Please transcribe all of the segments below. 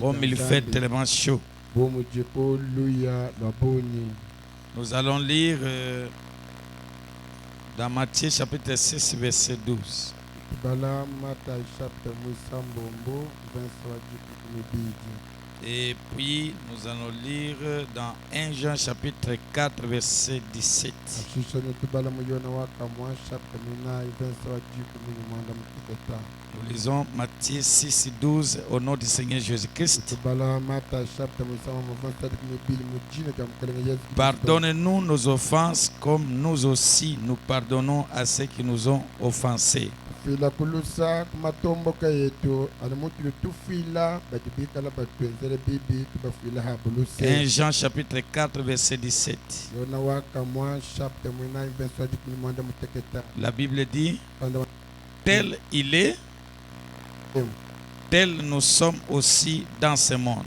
Comme il fait tellement chaud. Nous allons lire dans Matthieu chapitre 6, verset 12. Et puis nous allons lire dans 1 Jean chapitre 4, verset 17. Nous lisons Matthieu 6, 12 au nom du Seigneur Jésus-Christ. Pardonne-nous nos offenses comme nous aussi nous pardonnons à ceux qui nous ont offensés. 1 Jean chapitre 4 verset 17. La Bible dit, tel il est, tel nous sommes aussi dans ce monde.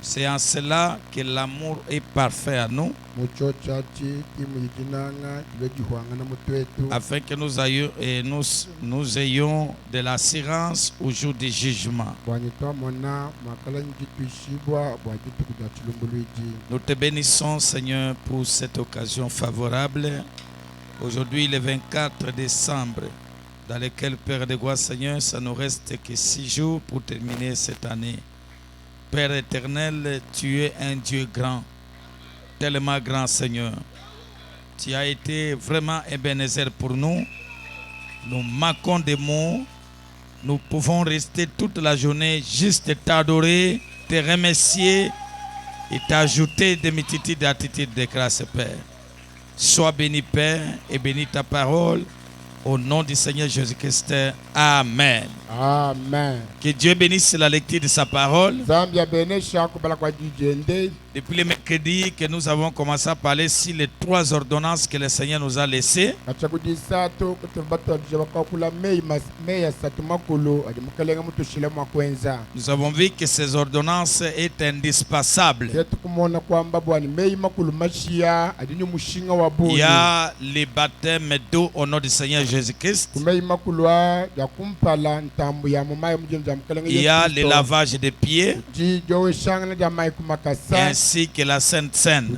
C'est en cela que l'amour est parfait à nous, afin que nous ayons de l'assurance au jour du jugement. Nous te bénissons, Seigneur, pour cette occasion favorable. Aujourd'hui, le 24 décembre, dans lequel, Père de gloire, Seigneur, ça nous reste que 6 jours pour terminer cette année. Père éternel, tu es un Dieu grand, tellement grand, Seigneur. Tu as été vraiment Ebenezer pour nous. Nous manquons de mots. Nous pouvons rester toute la journée juste t'adorer, te remercier et t'ajouter des multitudes d'attitudes de grâce, Père. Sois béni, Père, et bénis ta parole. Au nom du Seigneur Jésus-Christ, Amen. Amen. Que Dieu bénisse la lecture de sa parole. Depuis le mercredi que nous avons commencé à parler sur les 3 ordonnances que le Seigneur nous a laissées. Nous avons vu que ces ordonnances sont indispensables. Il y a les baptêmes d'eau au nom du Seigneur Jésus-Christ. Il y a le lavage des pieds, ainsi que la Sainte Seine.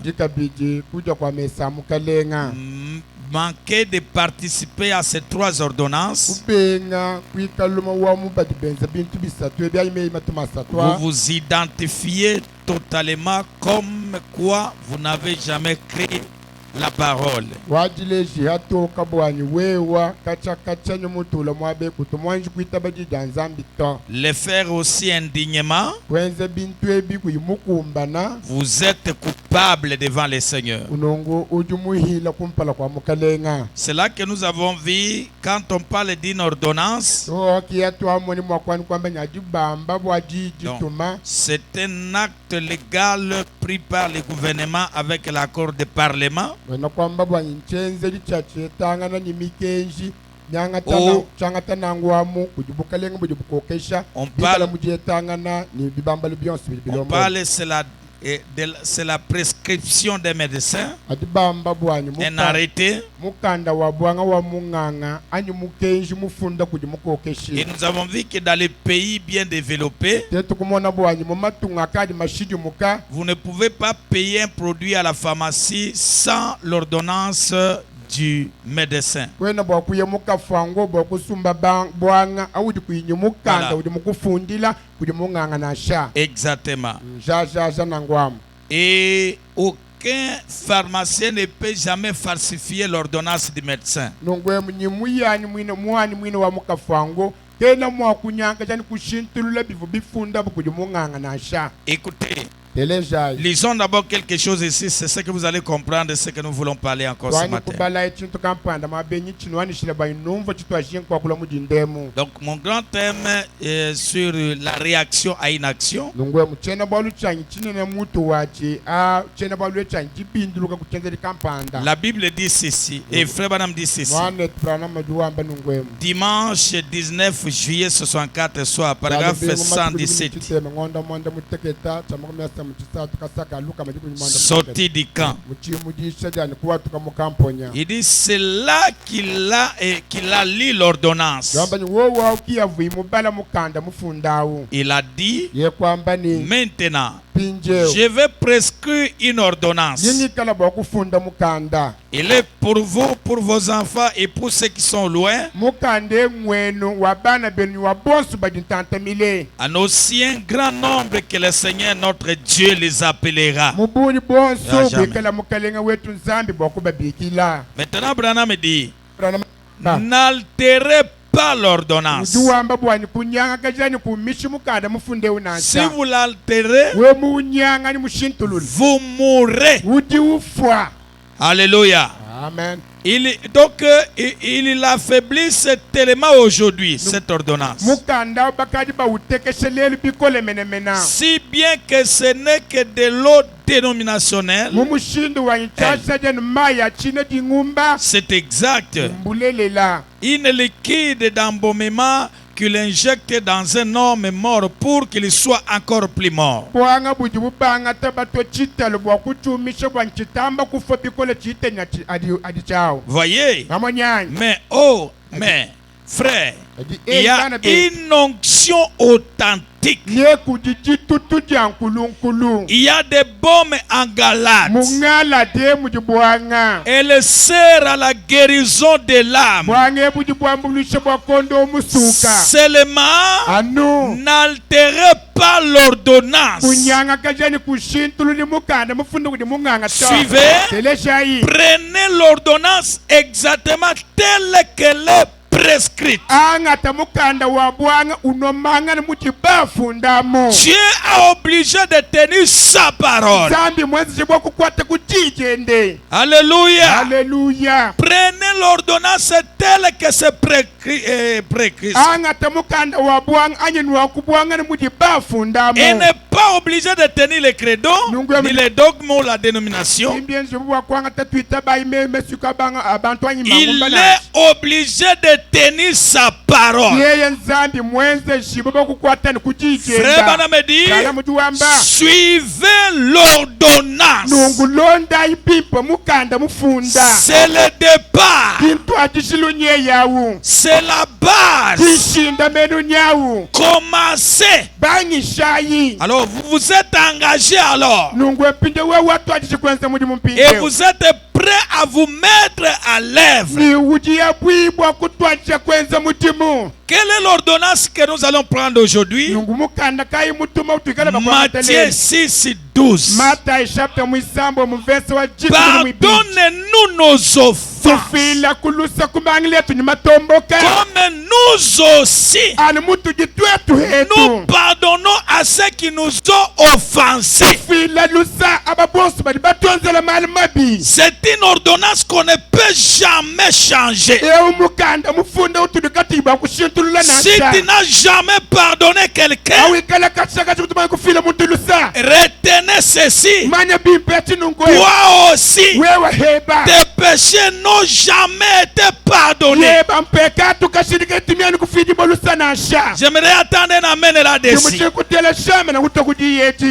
Manquez de participer à ces 3 ordonnances, vous vous identifiez totalement comme quoi vous n'avez jamais créé la parole. Le faire aussi indignement, vous êtes coupable devant le Seigneur. C'est là que nous avons vu, quand on parle d'une ordonnance, c'est un acte légal pris par le gouvernement avec l'accord du Parlement. On parle c'est la prescription des médecins, un arrêté. Et nous avons vu que dans les pays bien développés, vous ne pouvez pas payer un produit à la pharmacie sans l'ordonnance du médecin. Voilà. Exactement. Et aucun pharmacien ne peut jamais falsifier l'ordonnance du médecin. Écoutez, lisons d'abord quelque chose ici, c'est ce que vous allez comprendre, ce que nous voulons parler encore ce matin. Donc mon grand thème est sur la réaction à une action. La Bible dit ceci, et Frère Branham dit ceci. Dimanche 19 juillet 64 soir, paragraphe 117. sorti du camp. Il dit c'est là qu'il a lu l'ordonnance. Il a dit maintenant je vais prescrire une ordonnance. Il est pour vous, pour vos enfants et pour ceux qui sont loin. En aussi un grand nombre que le Seigneur notre Dieu les appellera. Maintenant, Branham me dit, n'altérez pas l'ordonnance. Si vous l'altérez, vous mourrez. Alléluia. Amen. Il affaiblit tellement aujourd'hui, cette ordonnance. Si bien que ce n'est que de l'eau dénominationnelle. C'est exact. Une liquide d'embaumement qu'il injecte dans un homme mort pour qu'il soit encore plus mort. Voyez? Mais, frère, il y a une onction authentique. Il y a des baumes en Galate. Elle sert à la guérison de l'âme. Seulement, n'altérez pas l'ordonnance. Suivez, prenez l'ordonnance exactement telle qu'elle est prescrite. Dieu a obligé de tenir sa parole. Alléluia. Alléluia. Prenez l'ordonnance telle que c'est prescrit. Et n'est pas obligé de tenir les credos, ni les dogmes ou la dénomination. Il est obligé de tenir sa parole. Frère Branham me dit, suivez l'ordonnance. C'est le départ. C'est la base. Commencez. Alors vous vous êtes engagé alors. Et vous êtes prêt à vous mettre à l'œuvre. Quelle est l'ordonnance que nous allons prendre aujourd'hui? Matthieu 6, 12. Pardonnez-nous nos offenses, comme nous aussi nous pardonnons à ceux qui nous ont offensés. C'est une ordonnance qu'on ne peut jamais changer. Si tu n'as jamais pardonné quelqu'un, retenez ceci. Toi aussi, tes péchés n'ont jamais été pardonnés. J'aimerais attendre un amen là-dessus.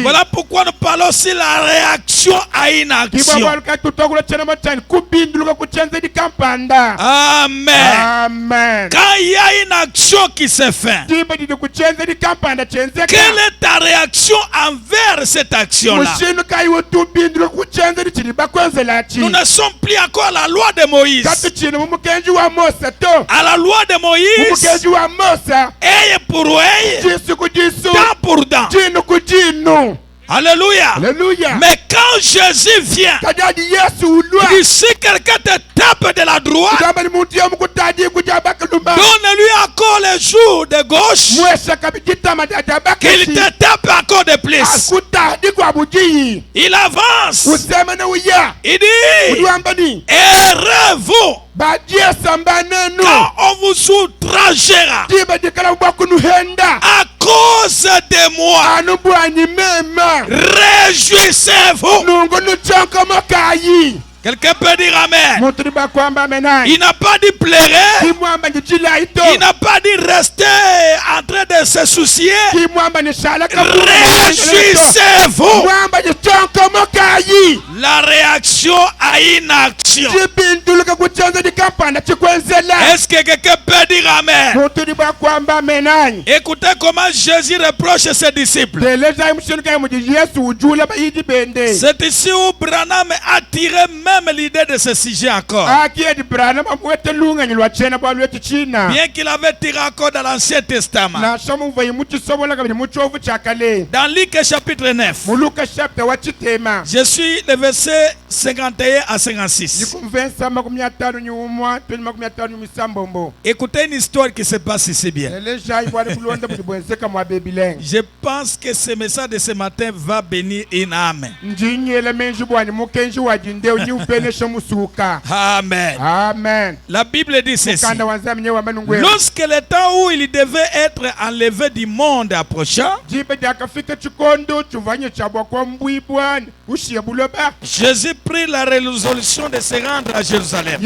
Voilà pourquoi nous parlons aussi de la réaction à une action. Amen. Quand il y a une action qui se fait, quelle est ta réaction envers cette action-là? Nous ne sommes plus encore à la loi de Moïse. À la loi de Moïse, œil pour œil, dent pour dent. Alléluia. Alléluia. Mais quand Jésus vient, il dit, si quelqu'un te tape de la droite, donne-lui encore le jour de gauche, qu'il te tape encore de plus. Il avance. Il dit, errez-vous quand on vous outragera à cause de moi. Réjouissez-vous. Quelqu'un peut dire amen. Il n'a pas dit pleurer. Il n'a pas dit rester en train de de se soucier, réjouissez-vous. La réaction à une action. Est-ce que quelqu'un peut dire amen? Écoutez comment Jésus reproche ses disciples. C'est ici où Branham a tiré même l'idée de ce sujet encore. Bien qu'il avait tiré encore dans l'Ancien Testament. Dans Luc chapitre 9. Je suis le verset 51 à 56. Écoutez une histoire qui se passe ici bien. Je pense que ce message de ce matin va bénir une âme. Amen. Amen. La Bible dit ceci. Lorsque le temps où il devait être enlevé du monde approcha, Jésus prit la résolution de se rendre à Jérusalem.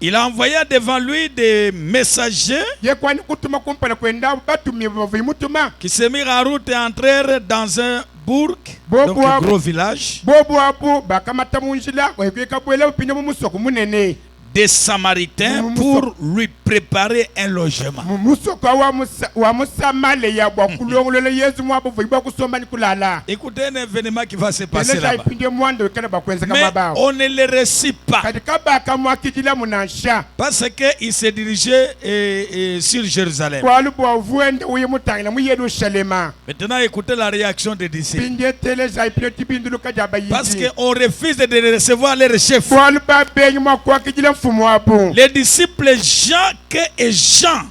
Il envoya devant lui des messagers qui se mirent en route et entrèrent dans un bourg, donc un gros village, des Samaritains pour lui préparer un logement. Écoutez un événement qui va se passer là-bas. Mais on ne le récite pas. Parce qu'il se dirigeait sur Jérusalem. Maintenant, écoutez la réaction des disciples. Parce qu'on refuse de recevoir les chefs. Les disciples Jacques et Jean,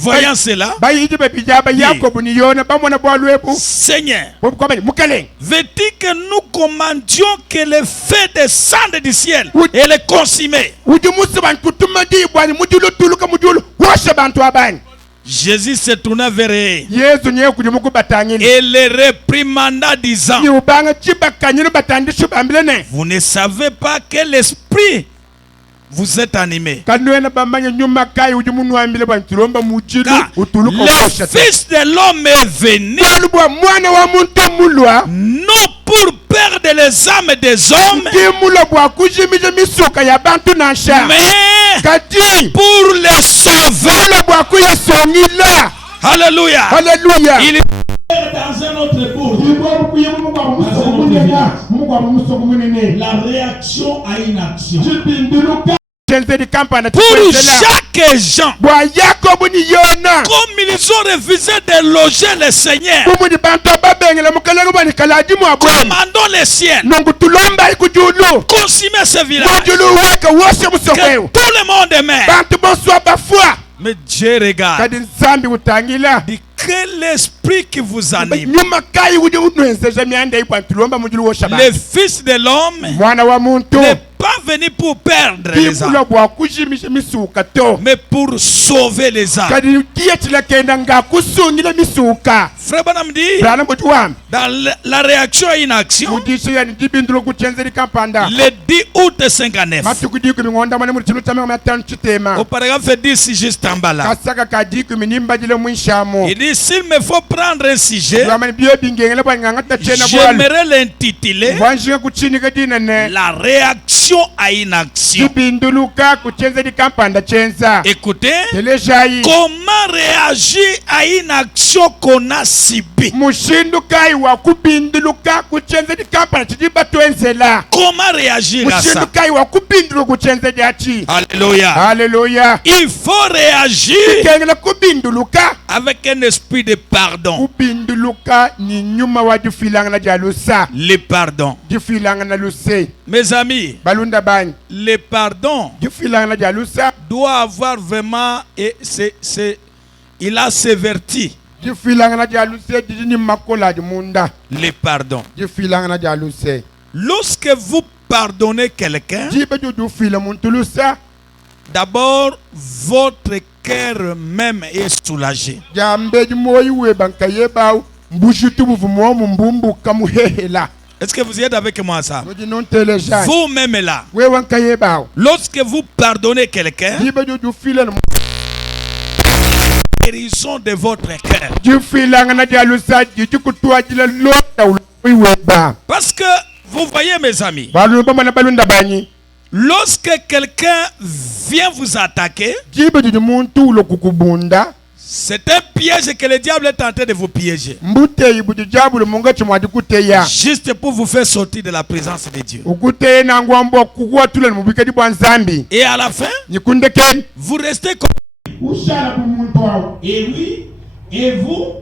voyant cela, Seigneur, veux-tu que nous commandions que le feu descende du ciel et le consumer? Jésus se tourna vers eux et les réprimanda disant, vous ne savez pas que l'esprit vous êtes animé. Car le Fils de l'homme est venu non pour perdre les âmes des hommes, mais pour les sauver. Alléluia. Alléluia. Il est dans un autre bourg. La réaction à une action. Pour Jacques et Jean, comme ils ont refusé de loger le Seigneur, commandons les siens, consumez ce village, que tout le monde aime. Mais Dieu regarde, dit que l'esprit qui vous anime, le Fils de l'homme, n'est pas venu pour perdre les âmes, mais pour sauver les âmes. Frère Branham dit, dans la réaction à une action, le 10 août 59, au paragraphe 10 juste en bas là, il dit, s'il me faut prendre un sujet, j'aimerais l'intituler la réaction à une action. Écoutez, comment réagir à une action qu'on a subie? Comment réagir à ça? Alléluia. Alléluia. Il faut réagir avec un esprit de pardon. Le pardon. Mes amis, le pardon doit avoir vraiment, et il a ses vertus. Le pardon. Lorsque vous pardonnez quelqu'un, d'abord votre cœur même est soulagé. Est-ce que vous êtes avec moi ça? Vous-même là, lorsque vous pardonnez quelqu'un, guérison de votre cœur. Parce que, vous voyez mes amis, lorsque quelqu'un vient vous attaquer, c'est un piège que le diable est en train de vous piéger. Juste pour vous faire sortir de la présence de Dieu. Et à la fin, vous restez comme... Et lui, et vous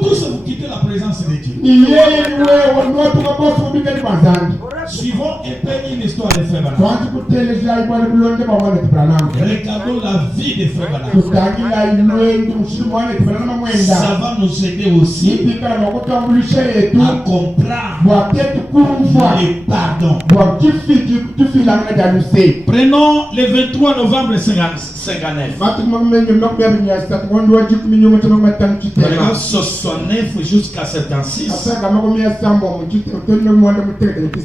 tous, vous quittez la présence de Dieu. Suivons un peu une histoire de Frère Branham. Regardons la vie de Frère Branham. Ça va nous aider aussi à comprendre le pardon. Prenons le 23 novembre 59. 69 jusqu'à 76.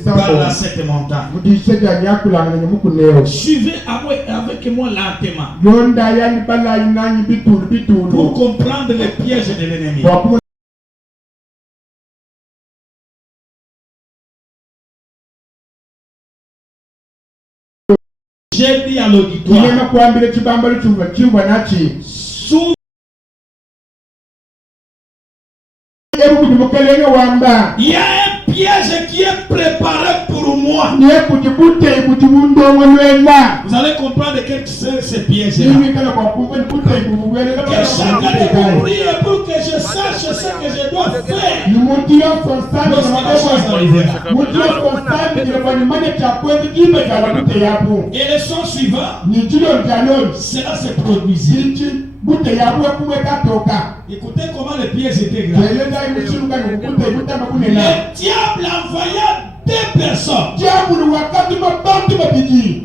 Par la cette montagne. Suivez avec moi lentement pour comprendre les pièges de l'ennemi. J'ai dit à l'auditoire, il y a un piège qui est préparé pour moi. Vous allez comprendre quel c'est ce piège-là. Que chacun de vous prie pour que je sache ce que je dois faire. Lorsque la chose arrivera. Et le son suivant, cela se produisit. Écoutez comment le piège était grave. Le diable envoya deux personnes.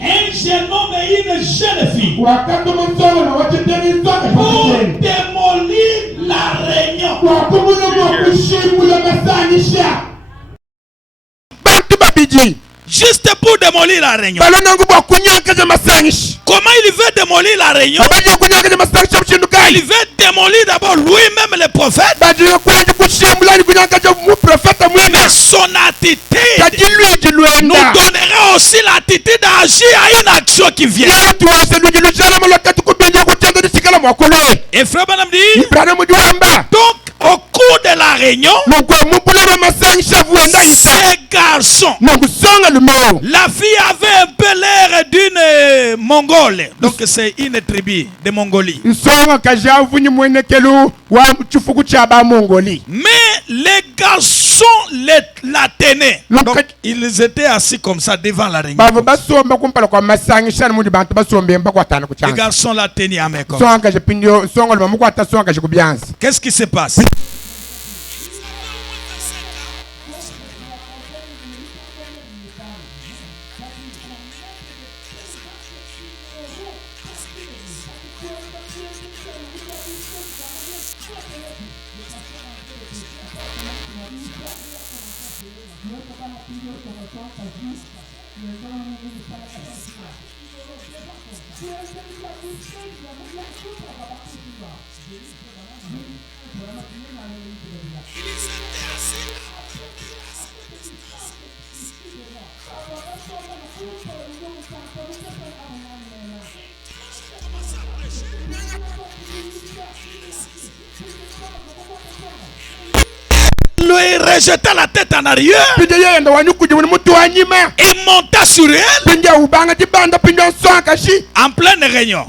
Un jeune homme et une jeune fille. Pour démolir la réunion. Juste pour démolir la réunion. Comment il veut démolir la réunion? Il veut démolir d'abord lui-même le prophète. Mais son attitude nous donnera aussi l'attitude d'agir à une action qui vient. Et Frère Branham dit, donc au cours de la réunion, ces garçons, la fille avait un peu l'air d'une Mongole. Donc c'est une tribu de Mongolie. Mais les garçons la tenaient. Donc ils étaient assis comme ça devant la réunion. Les garçons la tenaient à main comme ça. Qu'est-ce qui se passe? Lui rejeta la tête en arrière. Il monta sur elle en pleine réunion.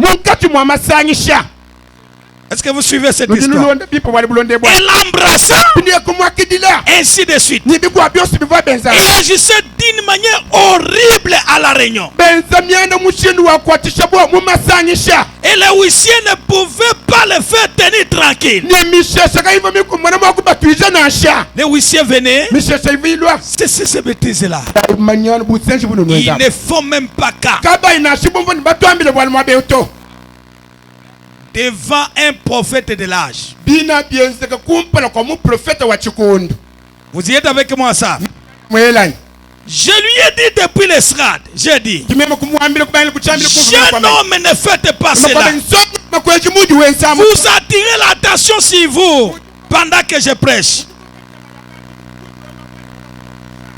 Est-ce que vous suivez cette histoire? Elle l'embrassa, ainsi de suite. Et agissait d'une manière horrible à la réunion. Et le huissier ne pouvait pas le faire tenir tranquille. Le huissier venait. C'est ces bêtises-là. Ils ne font même pas cas devant un prophète de l'âge. Vous y êtes avec moi ça? Je lui ai dit depuis l'estrade, j'ai dit, jeune homme, ne faites pas cela. Vous attirez l'attention sur vous pendant que je prêche.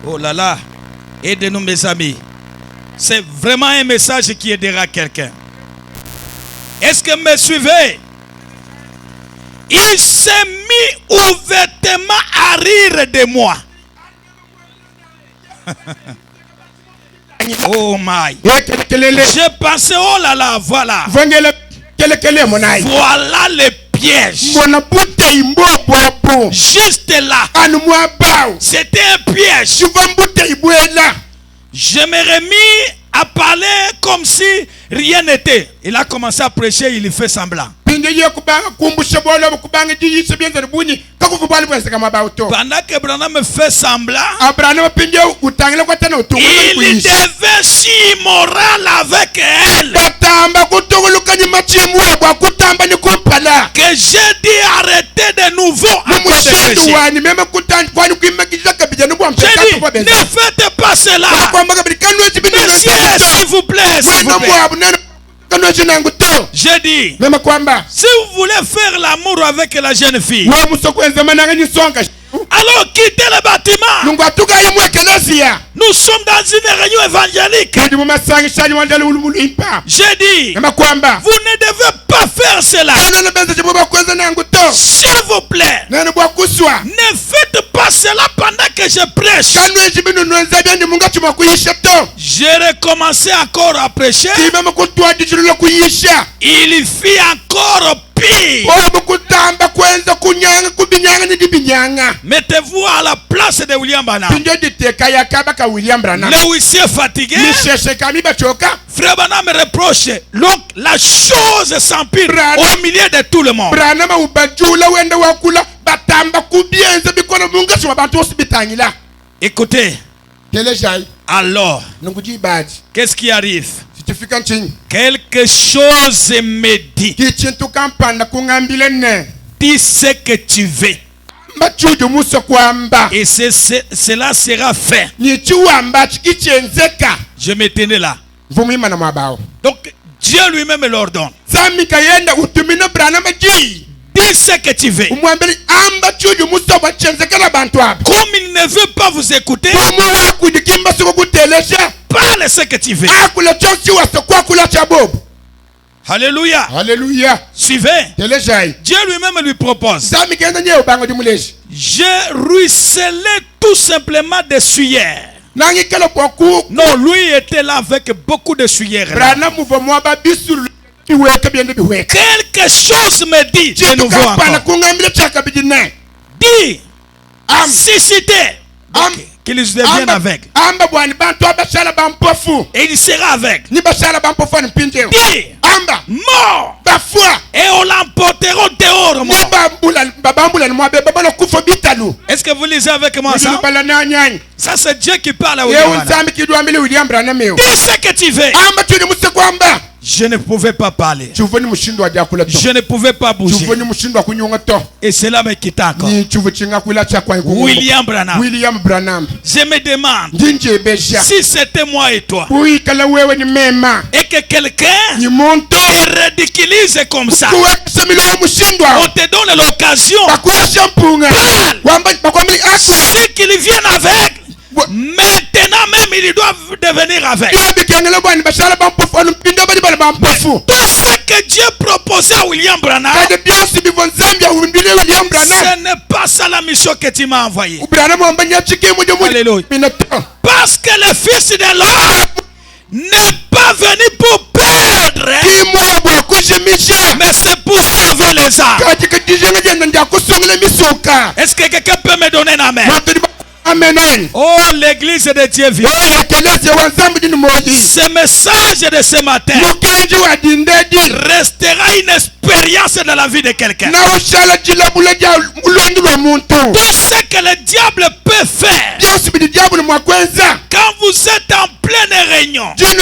Oh là là, aidez-nous mes amis. C'est vraiment un message qui aidera quelqu'un. Est-ce que vous me suivez? Il s'est mis ouvertement à rire de moi. Oh my. J'ai pensé, oh là là, voilà. Voilà le piège. Juste là. C'était un piège. Je me remis à parler comme si rien n'était. Il a commencé à prêcher, il fait semblant. Pendant que Branham fait semblant, il devait si immoral avec elle que j'ai dit arrêtez de nouveau à cause de péché. J'ai dit ne faites pas cela. Monsieur, s'il vous plaît, s'il vous plaît. J'ai dit, si vous voulez faire l'amour avec la jeune fille, alors quittez le bâtiment. Nous sommes dans une réunion évangélique. J'ai dit, vous ne devez pas faire cela. S'il vous plaît, ne faites pas cela pendant que je prêche. J'ai recommencé encore à prêcher. Il fit encore pire. Mettez-vous à la place de William Branham. Le huissier fatigué, Frère Branham me reproche. Donc la chose s'empire au milieu de tout le monde. Écoutez. Alors, qu'est-ce qui arrive? Quelque chose me dit. Dis ce que tu veux. Et cela sera fait. Je me tenais là. Donc Dieu lui-même l'ordonne. Dis ce que tu veux. Comme il ne veut pas vous écouter, parle ce que tu veux. Alléluia. Alléluia. Suivez. Dieu lui-même lui propose. Je ruisselais tout simplement de sueur. Non, lui était là avec beaucoup de sueur. Quelque chose me dit de nouveau encore. Dis, suscitez qu'il devienne aveugle. Et il sera aveugle. Dis, mort. Et on l'emportera dehors. Est-ce que vous lisez avec moi ça? Ça c'est Dieu qui parle à William Branham. Dis ce que tu veux. Je ne pouvais pas parler. Je ne pouvais pas bouger. Et cela me quitta encore. William Branham. Je me demande si c'était moi et toi. Et que quelqu'un te ridiculise comme ça. On te donne l'occasion. Si qu'il vienne avec. Maintenant même il doit devenir avec. Tout ce que Dieu proposait à William Branham, ce n'est pas ça la mission que tu m'as envoyée. Alléluia. Parce que le Fils de l'homme n'est pas venu pour perdre, mais c'est pour sauver les âmes. Est-ce que quelqu'un peut me donner un amen? Amen. Oh, l'église de Dieu vient. Ce message de ce matin restera une expérience dans la vie de quelqu'un. Tout ce que le diable peut faire quand vous êtes en pleine réunion, quand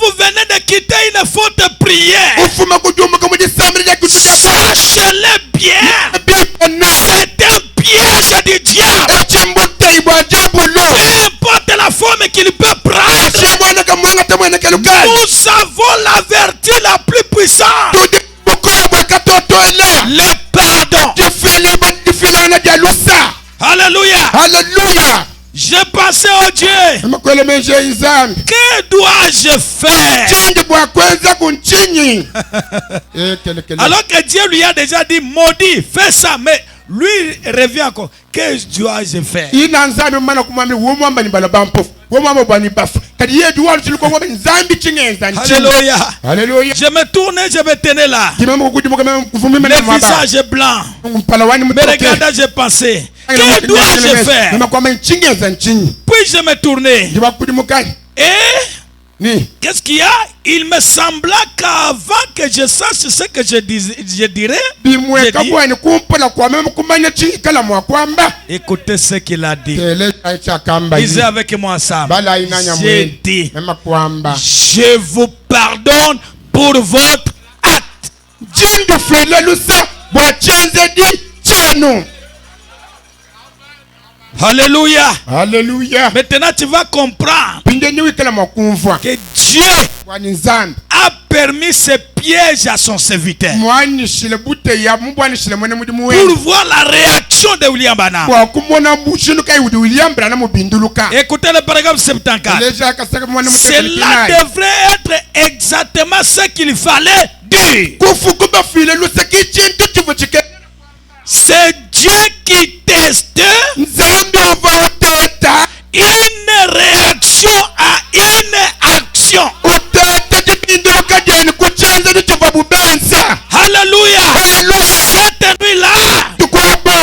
vous venez de quitter une faute prière, sachez-le bien, c'est un piège du diable. Nous avons la vertu la plus puissante. Le pardon. Alléluia. Alléluia. J'ai pensé au Dieu. Que dois-je faire? Alors que Dieu lui a déjà dit, maudit, fais ça. Mais lui revient encore. Que dois-je faire? Alléluia. Alléluia. Je me tournais, je me tenais là. Le visage blanc. Mais regardez, j'ai pensé. Que dois-je faire? Puis je me tournais. Et qu'est-ce qu'il y a? Il me sembla qu'avant que je sache ce que je dirais, écoutez ce qu'il a dit. Lisez avec moi ensemble. J'ai dit, je vous pardonne pour votre acte. Alléluia. Alléluia. Maintenant tu vas comprendre que Dieu a permis ce piège à son serviteur pour voir la réaction de William Branham. Écoutez le paragraphe 74. Cela devrait être exactement ce qu'il fallait dire. C'est Dieu qui teste une réaction à une action. Alléluia. Cette nuit-là,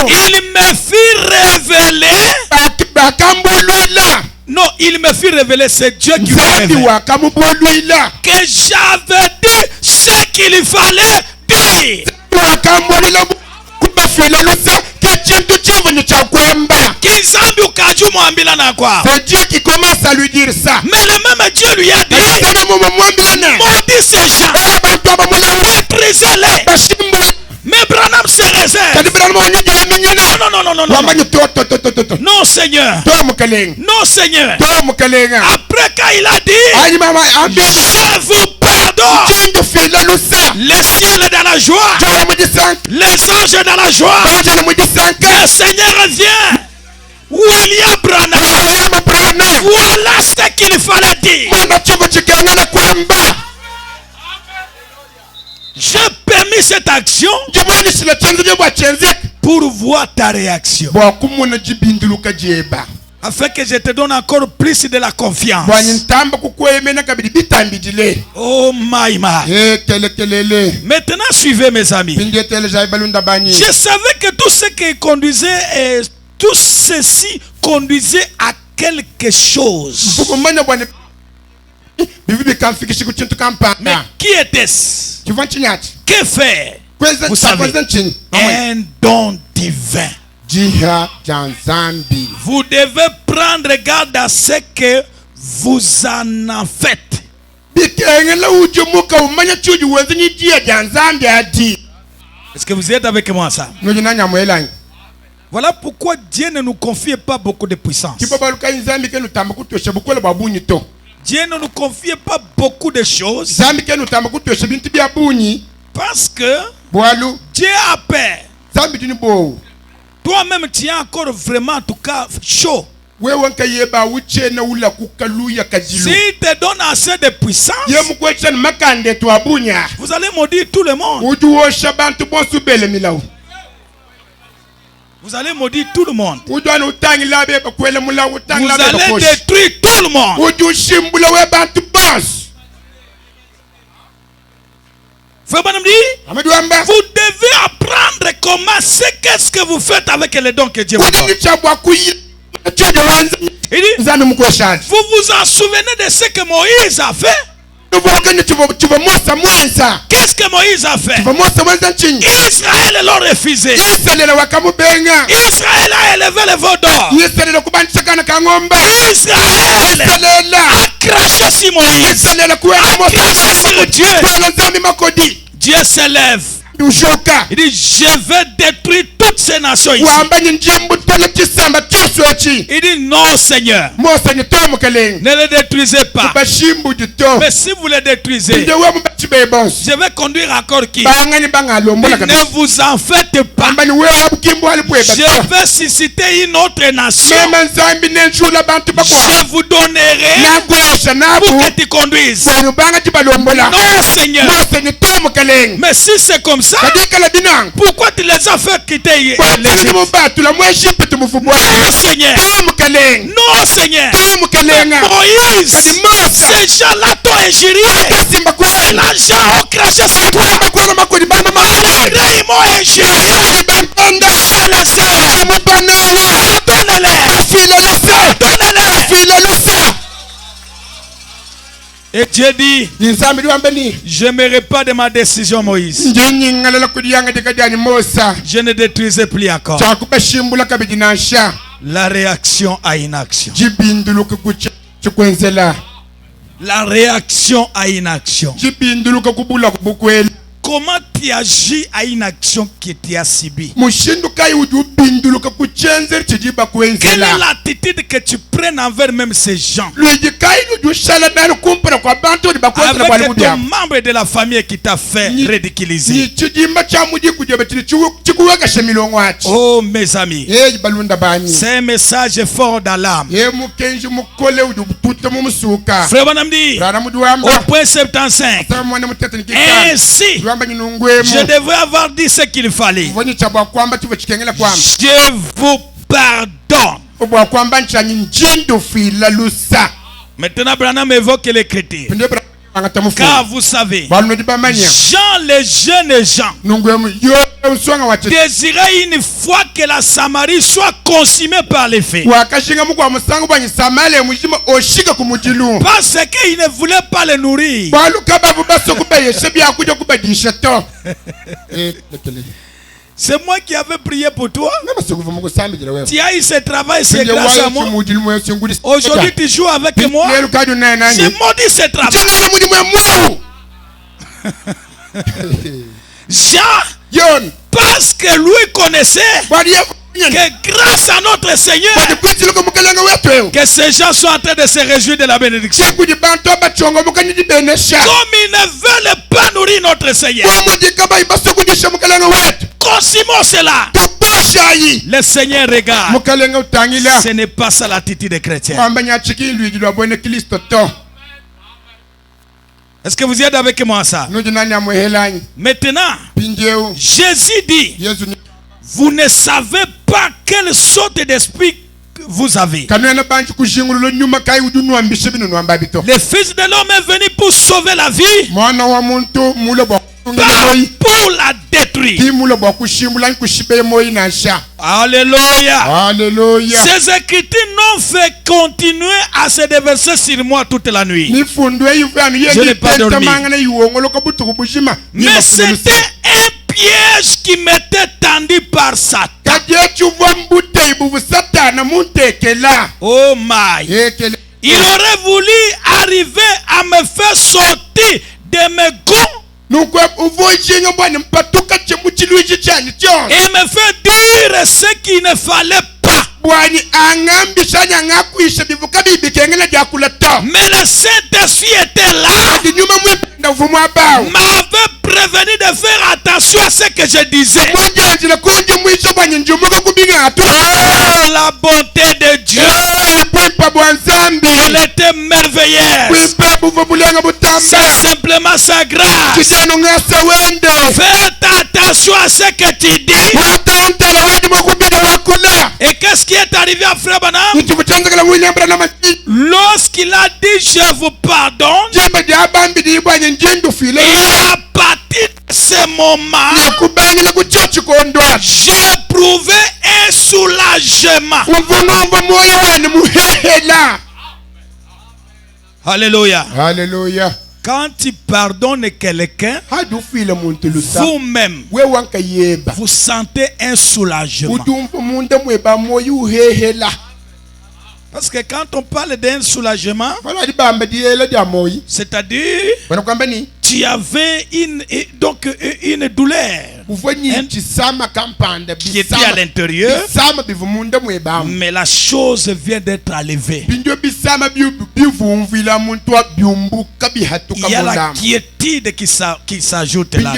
il me fit révéler. Non, il me fit révéler, c'est Dieu qui m'a révélé que j'avais dit ce qu'il fallait dire. C'est Dieu qui commence à lui dire ça. Mais le même Dieu lui a dit, maudit ces gens, maîtrisez-les. Mais Branham se réserve. Non. Non Seigneur. Non Seigneur. Après quand il a dit, je vous pardonne. Les ciels est dans la joie. Les anges dans la joie. Le Seigneur vient. William Branham. Voilà ce qu'il fallait dire. J'ai permis cette action pour voir ta réaction, afin que je te donne encore plus de la confiance. Oh my. Maintenant suivez mes amis. Je savais que tout ce qui conduisait, tout ceci conduisait à quelque chose. Mais qui était-ce? Que faire? Vous savez, un don divin. Vous devez prendre garde à ce que vous en faites. Est-ce que vous êtes avec moi ça? Voilà pourquoi Dieu ne nous confie pas beaucoup de puissance. Dieu ne nous confie pas beaucoup de choses parce que Dieu a peur. Toi-même tu es encore vraiment en tout cas chaud. S'il te donne assez de puissance, vous allez maudire tout le monde. Vous allez maudire tout le monde. Vous allez détruire tout le monde. Vous devez apprendre qu'est-ce que vous faites avec les dons que Dieu vous donne. Il dit, vous vous en souvenez de ce que Moïse a fait? Qu'est-ce que Moïse a fait? Israël l'a refusé. Israël a élevé le veau d'or. Israël a craché sur Moïse. A craché sur Dieu. Dieu s'élève. Il dit, je vais détruire tout toutes ces nations ici. Il dit non, Seigneur. Ne les détruisez pas. Mais si vous les détruisez, je vais conduire à Corki. Ne vous en faites pas. Je vais susciter une autre nation. Je vous donnerai pour que tu conduises. Non, Seigneur. Mais si c'est comme ça, pourquoi tu les as fait quitter l'Égypte? Non, Seigneur. Non, Seigneur. Moïse, ces gens-là t'ont injurié. Les gens ont craché sur toi. Ils m'ont injurié. Et Dieu dit, je n'aimerais pas de ma décision, Moïse. Je ne détruisais plus encore. La réaction à une action. La réaction à une action. Comment tu agis à une action qui t'y a subi? Quelle est l'attitude que tu prennes envers même ces gens? Avec ton membre de la famille qui t'a fait ridiculiser. Oh mes amis, c'est un message fort d'alarme. Frère Banamdi, au point 75. Ainsi, je devrais avoir dit ce qu'il fallait. Je vous pardonne. Maintenant, Branham évoque l'écriture. Car vous savez, Jean, les jeunes gens, désiraient une fois que la Samarie soit consumée par les faits. Parce qu'ils ne voulaient pas les nourrir. C'est moi qui avais prié pour toi. Tu as eu ce travail, c'est grâce à moi. Aujourd'hui, tu joues avec moi. J'ai maudit ce travail. Jean, parce que lui connaissait que grâce à notre Seigneur, que ces gens sont en train de se réjouir de la bénédiction. Comme ils ne veulent pas nourrir notre Seigneur, consumons cela. Le Seigneur regarde. Ce n'est pas ça l'attitude des chrétiens. Est-ce que vous êtes avec moi ça? Maintenant, Jésus dit, vous ne savez pas quelle sorte d'esprit vous avez. Le Fils de l'homme est venu pour sauver la vie, pas pour la détruire. Alléluia. Alléluia. Ces écritures n'ont fait continuer à se déverser sur moi toute la nuit. Je n'ai pas dormi. Mais c'était un piège qui m'était tendu par Satan. Oh my. Il aurait voulu arriver à me faire sortir de mes gonds et me fait dire ce qu'il ne fallait pas. Mais le Saint-Esprit était là, m'avait prévenu de faire attention à ce que je disais. Oh, la bonté de Dieu, elle était merveilleuse. C'est simplement sa grâce. Faites attention à ce que tu dis. Et qu'est-ce qui est arrivé à Frère Branham? Lorsqu'il a dit je vous pardonne, et à partir de ce moment, j'ai éprouvé un soulagement. Alléluia. Alléluia. Quand tu pardonnes quelqu'un, vous-même, vous sentez un soulagement. Parce que quand on parle d'un soulagement, c'est-à-dire, tu avais une douleur. qui était à l'intérieur, mais la chose vient d'être enlevée. Il y a la quiétude qui s'ajoute là.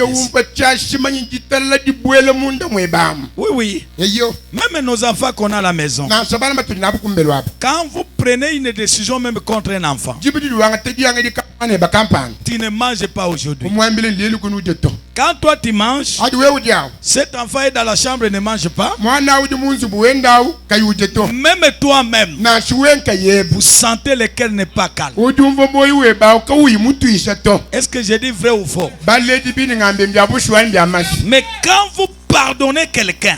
Oui. Même nos enfants qu'on a à la maison. Quand vous prenez une décision même contre un enfant, tu ne manges pas aujourd'hui. Quand toi tu manges, cet enfant est dans la chambre et ne mange pas. Même toi-même, vous sentez le cœur n'est pas calme. Est-ce que j'ai dit vrai ou faux? Mais quand vous pardonnez quelqu'un,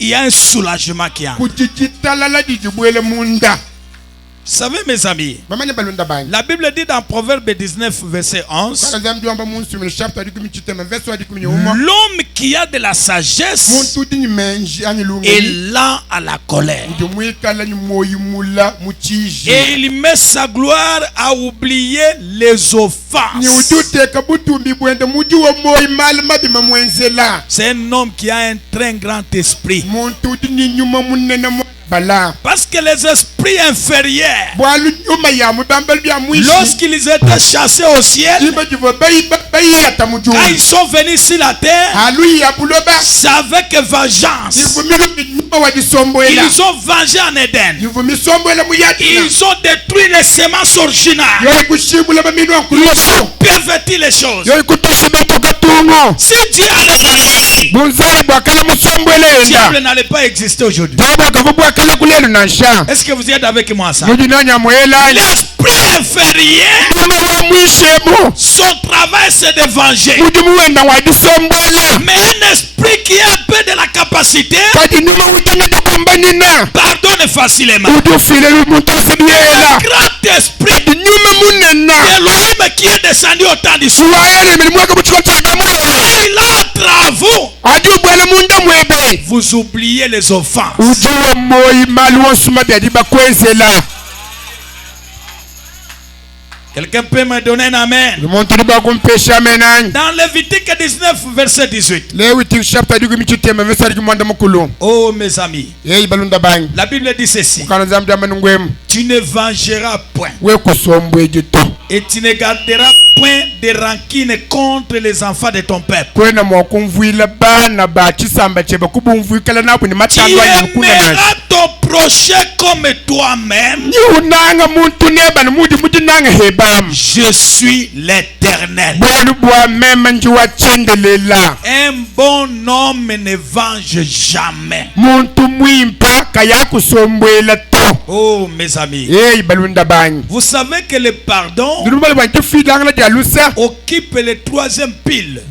il y a un soulagement qui entre. Vous savez mes amis, la Bible dit dans Proverbe 19 verset 11, l'homme qui a de la sagesse est lent à la colère et il met sa gloire à oublier les offenses. C'est un homme qui a un très grand esprit. Parce que les esprits inférieurs, lorsqu'ils étaient chassés au ciel, quand ils sont venus sur la terre, c'est avec vengeance. Ils ont vengé en Éden. Ils ont détruit les semences originales. Ils ont perverti les choses. Si Dieu avait permis, diable n'allait pas exister aujourd'hui. Est-ce que vous êtes avec moi ça? L'esprit inférieur, son travail c'est de venger. Mais un esprit qui a un peu de la capacité pardonne facilement. Un grand esprit d'Elohim qui est descendu au temps du soir, il entre à vous. Vous oubliez les offenses. Quelqu'un peut me donner un amen? Dans Lévitique 19 verset 18. Oh mes amis, la Bible dit ceci: tu ne vengeras point et tu ne garderas point de rancune contre les enfants de ton peuple. Tu aimeras ton prochain comme toi-même. Je suis l'Éternel. Un bon homme ne venge jamais. Oh mes amis, vous savez que le pardon occupe le troisième pile.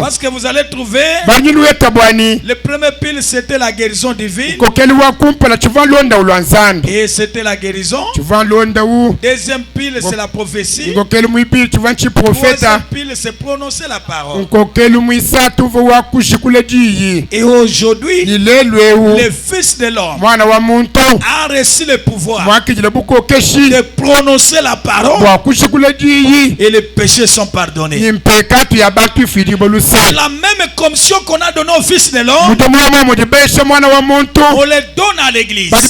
Parce que vous allez trouver le premier pile c'était la guérison divine. Et c'était la guérison. Deuxième pile c'est la prophétie. Troisième pile c'est prononcer la parole. Et aujourd'hui le Fils de l'homme a reçu le pouvoir de prononcer la parole et les péchés sont pardonnés. Et la même commission qu'on a donnée au Fils de l'homme, on les donne à l'église. À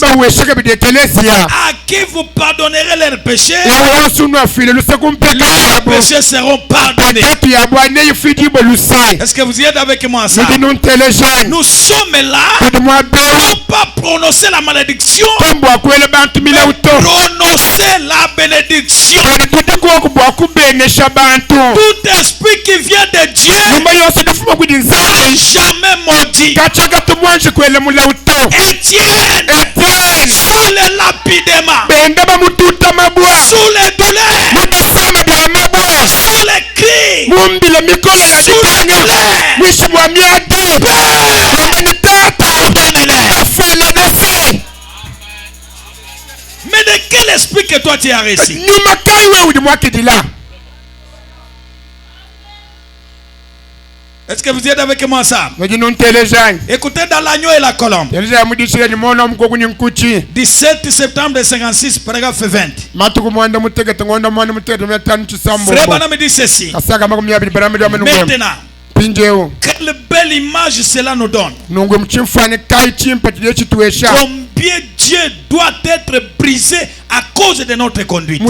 qui vous pardonnerez leurs péchés, leurs péchés seront pardonnés. Est-ce que vous y êtes avec moi ça? Nous sommes là non pas prononcer la malédiction, mais prononcer la bénédiction. Tout esprit qui vient de Dieu n'est jamais maudit. Étienne, sous le lapidement, sous les douleurs, sous les cris, sous les mais de quel esprit que toi tu as réussi? Est-ce que vous êtes avec moi ça? Écoutez dans l'agneau et la colombe. 17 septembre 56, paragraphe 20. Frère Branham me dit ceci. Maintenant, quelle belle image cela nous donne. Combien Dieu doit être brisé à cause de notre conduite.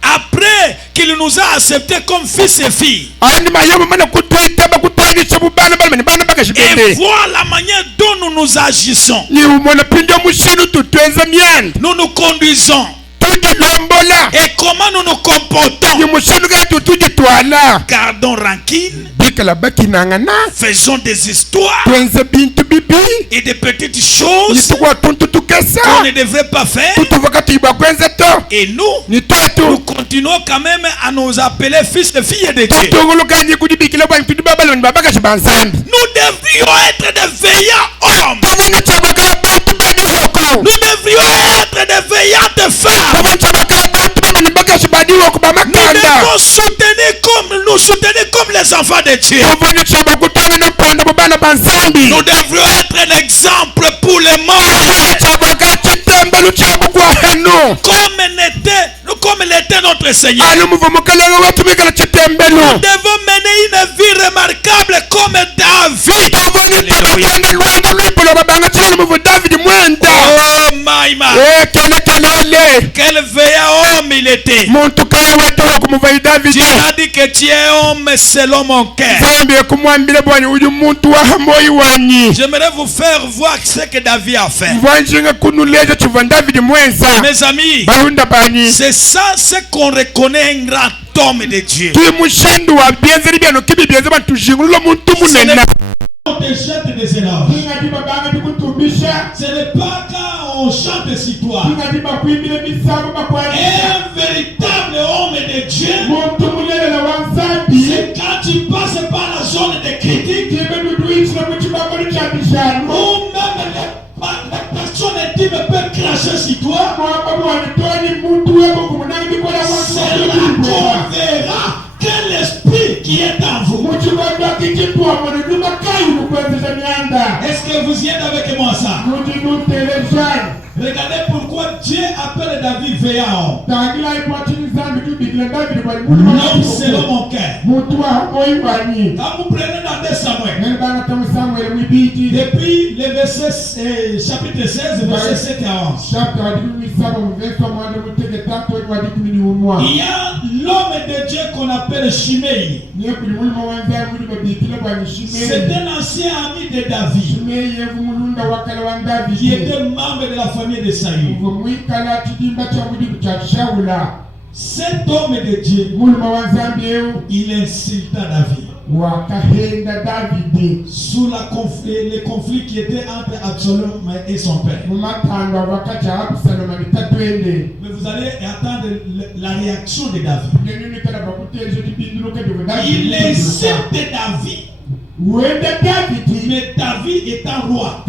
Après qu'il nous a acceptés comme fils et filles, et voir la manière dont nous nous agissons, nous nous conduisons, et comment nous nous comportons. Gardons rancune, faisons des histoires et des petites choses qu'on ne devrait pas faire. Et nous continuons quand même à nous appeler fils et filles de Dieu. Nous devrions être des veillants hommes. Nous devrions être des veillantes femmes. Nous soutenir comme les enfants de Dieu. Nous devrions être un exemple pour les morts. Comme l'était notre Seigneur. Nous devons mener une vie remarquable comme David. Oh my man. Quel veillant homme il était. Dieu a dit que tu es homme selon mon cœur. J'aimerais vous faire voir ce que David a fait. Mes amis, c'est ça ce qu'on reconnaît un grand homme de Dieu. On te jette des éloges. Ce n'est pas quand on chante sur toi. Un véritable homme de Dieu, c'est quand tu passes par la zone de critique, ou même la personne intime peut cracher sur toi. C'est là qu'on verra quel esprit qui est en vous. Est-ce que vous y êtes avec moi ça? Regardez pourquoi Dieu appelle David veillant. L'homme selon mon cœur. Quand vous prenez dans 2 Samuel, depuis le verset chapitre 16, verset 7 à 11, il y a l'homme de Dieu qu'on appelle Shimei. C'est un ancien ami de David qui était membre de la famille de Saül. Cet homme de Dieu, il insulta David sous les conflits qui étaient entre Absalom et son père. Mais vous allez attendre la réaction de David. Il insulte David. Mais David étant roi.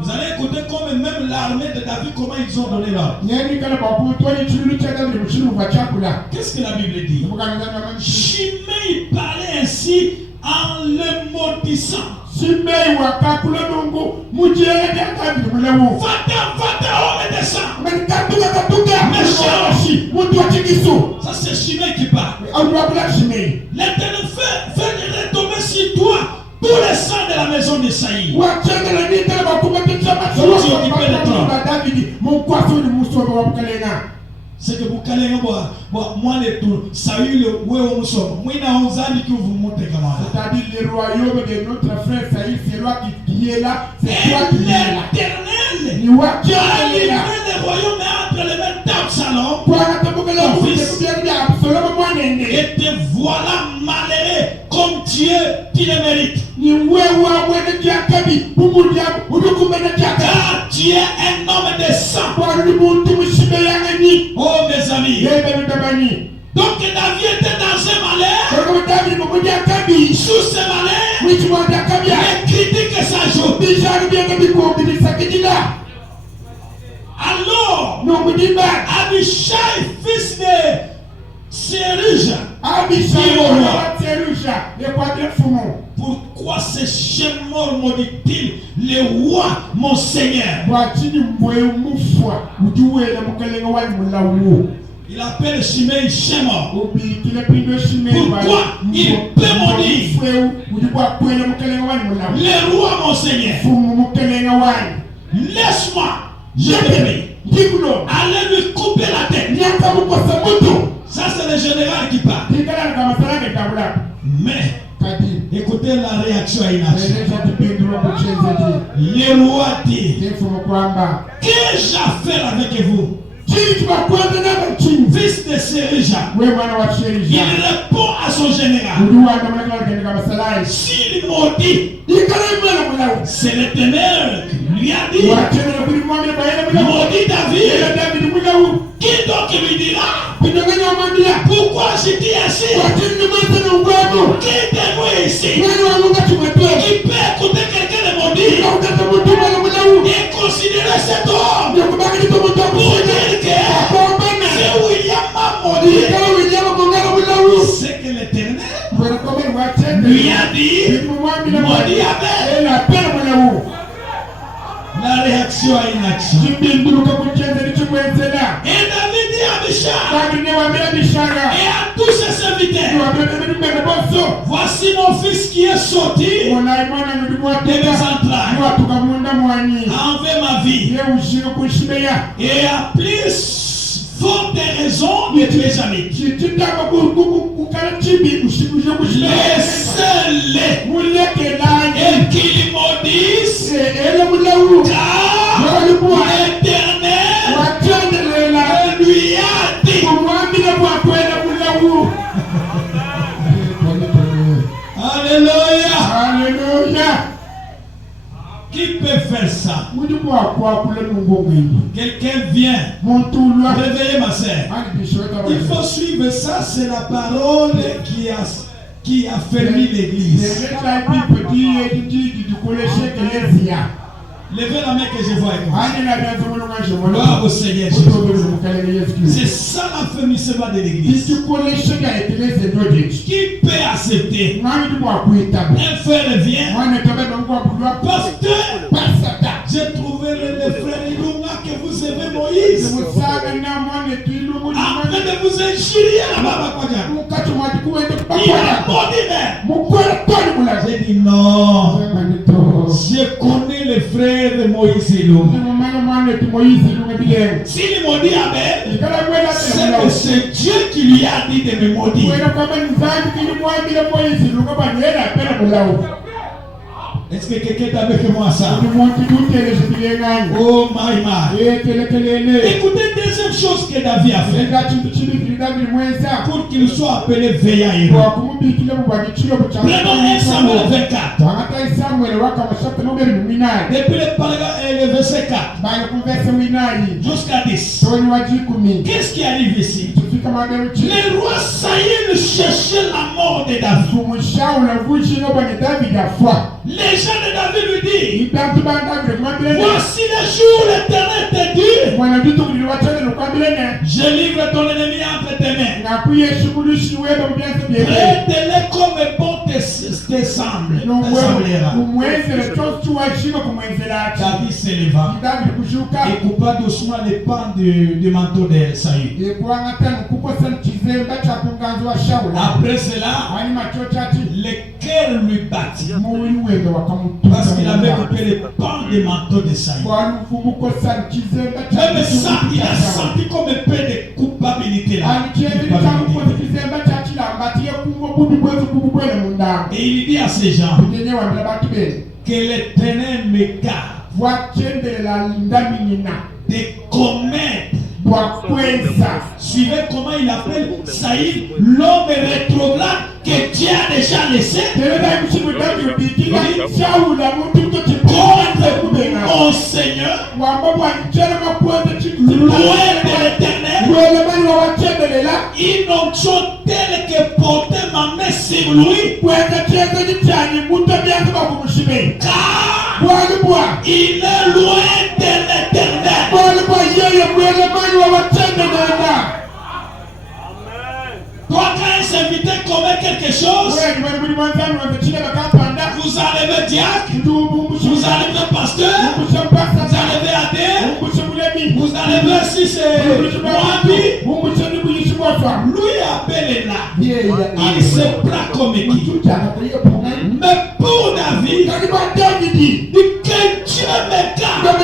Vous allez écouter comme même l'armée de David, comment ils ont donné l'ordre. Qu'est-ce que la Bible dit? Shimei parlait ainsi en le maudissant. Va-t'en, homme de sang. Ça c'est Shimei qui parle. L'Éternel fait retomber sur toi tout le sang de la maison de Saïd. C'est que vous calez moi les tours. Saül, où nous sommes. Moi, on a dit que vous montez comme ça. C'est-à-dire le royaume de notre frère Saïd, c'est toi qui est là. C'est toi qui est là. L'Éternel qui a livré le royaume entre les mains d'Absalom. Et te voilà malheureux comme Dieu qui le mérite. Car tu es un homme de sang. Oh mes amis. Donc David était dans un malheur. Sous ce malheur, il critique sa joie. Alors Abishai, fils de Séruja, pourquoi ce chien mort maudit-il le roi, mon Seigneur? Il appelle Shimei chien mort. Pourquoi il peut maudire le roi, mon Seigneur? Laisse-moi, je te prie. Allez lui couper la tête. Ça, c'est le général qui parle. Mais écoutez la réaction à inaction. Le roi dit: qu'ai-je à faire avec vous, fils de Séruja? Il répond à son général: s'il maudit, c'est l'Éternel qui lui a dit: maudit David. Qui donc lui dira: pourquoi je dis ainsi? Quittez-nous ici. Qui peut écouter quelqu'un de maudit et considérer cet homme pour dire que c'est William m'a maudit? C'est que l'Éternel lui a dit: maudit Abel. La réaction à une action. Et David dit à Abishai et à tous ses serviteurs: voici mon fils qui est sorti de mes entrailles, envers ma vie, et a plus forte raison de Benjamin. Laissez-les et qu'ils maudissent, car l'Éternel lui a dit. Alléluia. Alléluia. Qui peut faire ça? Quelqu'un vient réveiller ma sœur. Il faut suivre ça, c'est la parole qui a fermé l'église. Levez la main que je vois avec moi. Gloire au Seigneur Jésus. C'est ça l'affermissement de l'église. Qui peut accepter? Un frère vient. Pasteur, j'ai trouvé le frère Ilunga que vous aimez Moïse en train de vous injurier là-bas. Il a répondu même. J'ai dit non. Je connais le frère de Moïse Ilunga. S'il maudit Abel, c'est que c'est Dieu qui lui a dit de me maudire. Est-ce que quelqu'un est avec moi ça? Oh my man. Écoutez, deuxième chose que David a fait pour qu'il soit appelé veillant héros. Prenons 1 Samuel 24. Depuis le verset 4 jusqu'à 10. Qu'est-ce qui arrive ici? Le roi Saïl cherchait la mort de David. Les gens de David lui disent: voici le jour, l'Éternel te dit: je livre ton ennemi entre tes mains. Traite-les comme bon te semble. David s'éleva et coupa doucement les pans du manteau de Saïl. Après cela, le cœur lui battit parce qu'il avait coupé les pans du manteau de Saïl. Même ça, il a senti comme un peu de culpabilité là. Et il dit à ces gens que l'Éternel me garde de commettre. Suivez comment il appelle Saïd l'homme rétrograde que Dieu a déjà laissé. Contre mon Seigneur, loin de l'Éternel, ils n'ont tel que porter ma main sur lui, car il est loin de l'Éternel. vous enlevez diacre, vous enlevez pasteur, vous enlevez adhère, vous enlevez si c'est Moabi. Lui appelle là, il se prend comme équipe. Mais pour David, dit que Dieu me garde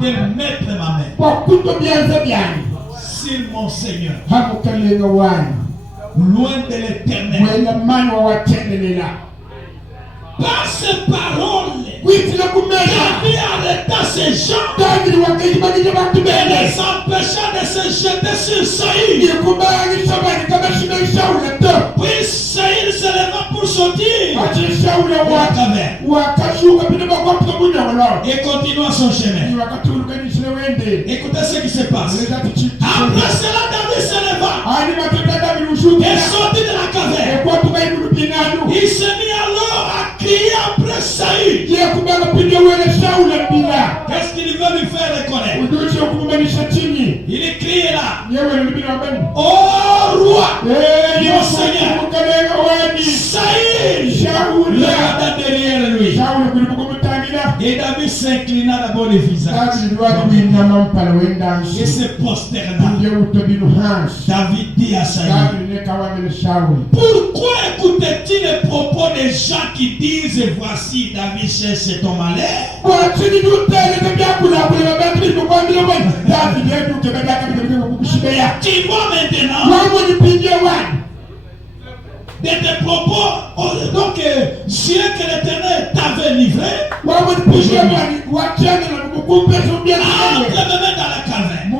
de mettre ma main sur mon Seigneur, loin de l'Éternel. Par ces paroles, David arrêta ces gens et les empêcha de se jeter sur Saïl. Puis Saïl se leva pour sortir de la caverne et continua son chemin. Écoutez ce qui se passe. Après cela, David se leva et sortit de la caverne. Il se mit alors à crier après Saïl. Qu'est-ce qu'il veut lui faire reconnaître? Il crie là: oh roi, mon Seigneur, Saïl regarda derrière lui. Et David s'inclina d'abord le visage et se prosterna. David dit à Saïl: pourquoi écoutait-il les propos des gens qui disent voici David cherche ton malheur? Tu vois maintenant de tes propos, donc Dieu que l'Éternel t'avait livré, entre me mettre dans la caverne.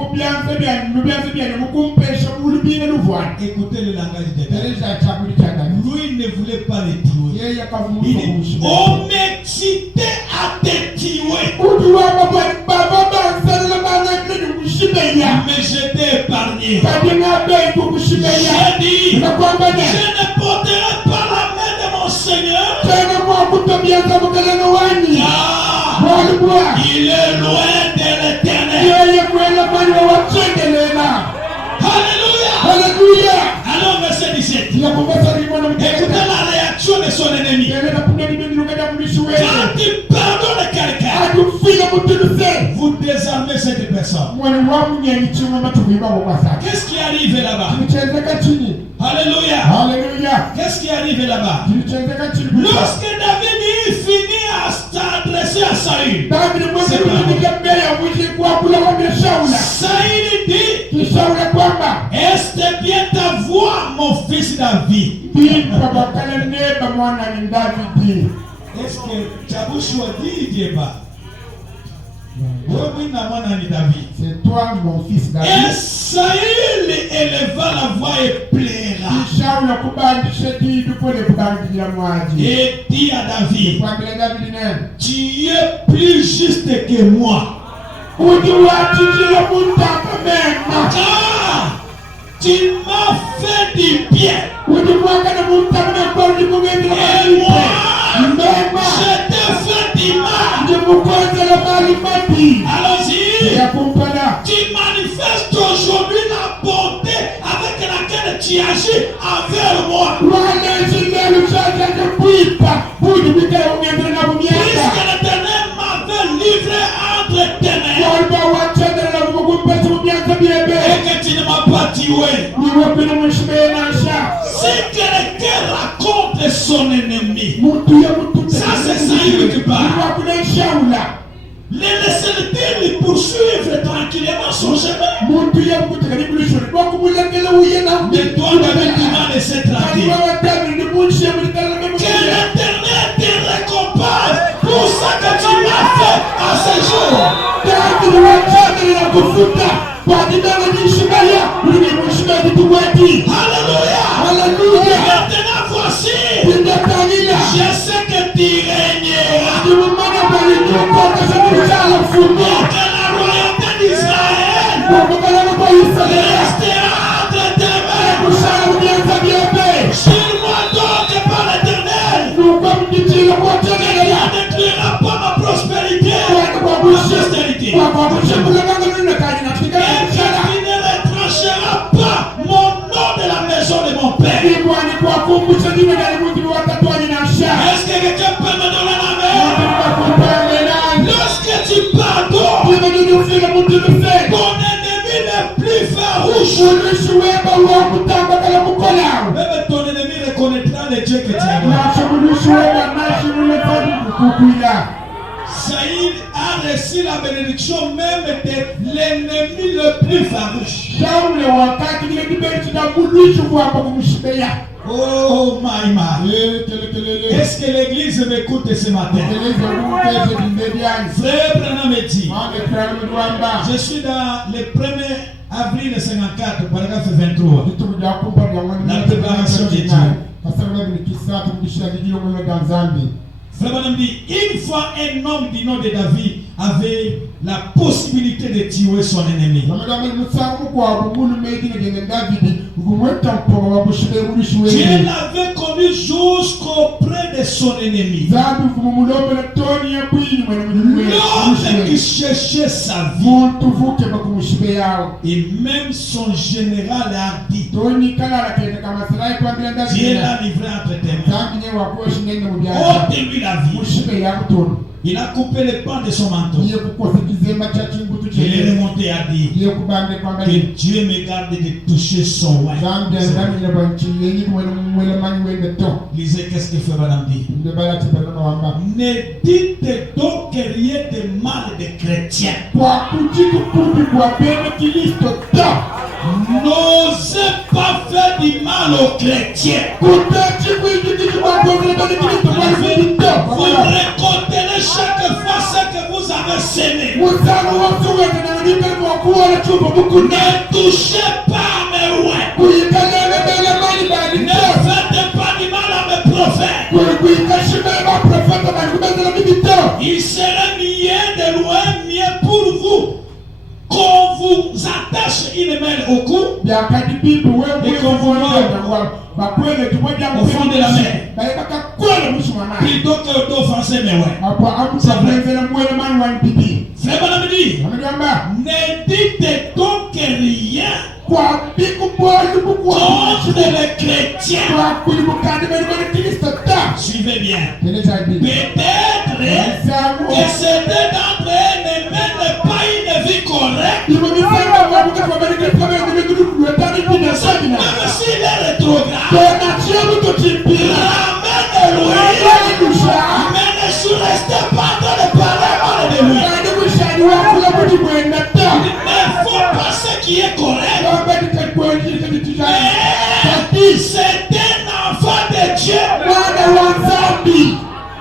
Écoutez le langage d'Éternel. Lui ne voulait pas les tuer. Il dit: on m'excitait à te tuer, mais je t'ai épargné. J'ai dit: je ne porterai pas la main de mon Seigneur, il est loin de l'Éternel. Alléluia. Alors verset 17. Écoutez la réaction de son ennemi. Quand il pardonne quelqu'un, vous désarmez cette personne. Qu'est-ce qui arrive là-bas? Alléluia. Qu'est-ce qui arrive là-bas? Lorsque David finit à s'adresser à Saïl, Saïl dit: est-ce bien ta voix, mon fils David? Est-ce que Tchabouchoua dit il dit pas? C'est toi mon fils David. Et Saïl éleva la voix et plaira. Et dit à David: tu es plus juste que moi. Car tu m'as fait du bien. Et moi, je t'ai fait du mal. Allons-y. Tu manifestes aujourd'hui la bonté avec laquelle tu agis envers moi. Puisque l'Éternel m'avait livré entre tes mains et que tu ne m'as pas tué. Si quelqu'un raconte son ennemi, ça c'est Saïl qui parle. Laissez-le lui poursuivre tranquillement son chemin. Mais toi, David, tu m'as laissé tranquille. Que l'Éternel te récompense pour ça que tu m'as fait à ce jour. Alléluia. Maintenant voici, je sais que tu régneras. Que la royauté d'Israël restera entre tes mains. Sur-moi donc par l'Éternel, tu ne détruiras pas ma prospérité, ma postérité. Et tu ne retrancheras pas mon nom de la maison de mon père. Est-ce que quelqu'un peut me donner la main? Lorsque tu pardonnes ton ennemi le plus farouche, même ton ennemi reconnaîtra le Dieu que tu as. Saïd a reçu la bénédiction même de l'ennemi le plus farouche. Oh my. Est-ce que l'église m'écoute ce matin? Frère Branham me dit, je suis dans le 1er avril 54, paragraphe 23. La préparation de Dieu. Frère Branham dit, une fois un homme du nom de David avait la possibilité de tuer son ennemi. Dieu l'avait connu jusqu'auprès de son ennemi. L'homme qui cherchait sa vie. Et même son général a dit, Dieu l'a livré entre tes mains. Ôte-lui la vie. Il a coupé les pans de son manteau. Il est remonté à dire que Dieu me garde de toucher son oin. Lisez qu'est-ce que fait Madame dit. Ne dites donc rien de mal des chrétiens. N'osez pas faire du mal aux chrétiens. Vous récolterez chaque fois ce que vous avez semé. Ne touchez pas à mes oins. Ne faites pas du mal à mes prophètes. Il serait mieux de loin, mieux pour vous qu'on vous attache une main au cou et qu'on vous morde au fond de la mer plutôt que d'offenser mes oins. C'est vrai. Frère Branham dit, ne dites donc rien contre les chrétiens. Suivez bien. Peut-être que certains d'entre eux ne mènent pas une vie correcte. Même s'il est rétrograde, ramène-le, mais ne restez pas dans le palais de lui. Il ne faut pas ce qui est correct. Mais c'est un enfant de Dieu.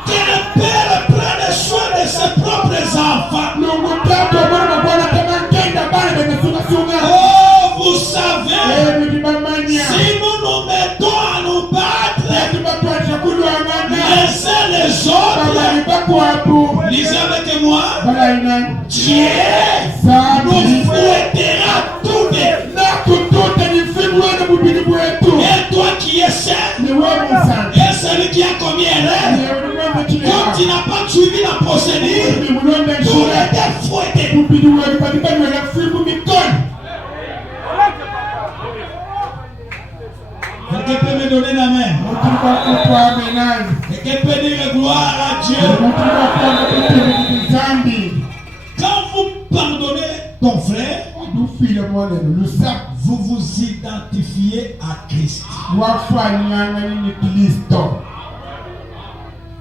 Qu'un père prenne soin de ses propres enfants. Oh, vous savez, si nous nous mettons à nous battre les uns les autres, lisez avec moi, Dieu nous fouettera tous les. Et toi qui es saint, et celui qui a commis erreur, quand tu n'as pas suivi la procédure, tu es fouetté. Quelqu'un peut me donner la main? Quelqu'un peut dire gloire à Dieu? Quand vous pardonnez ton frère, vous vous identifiez à Christ.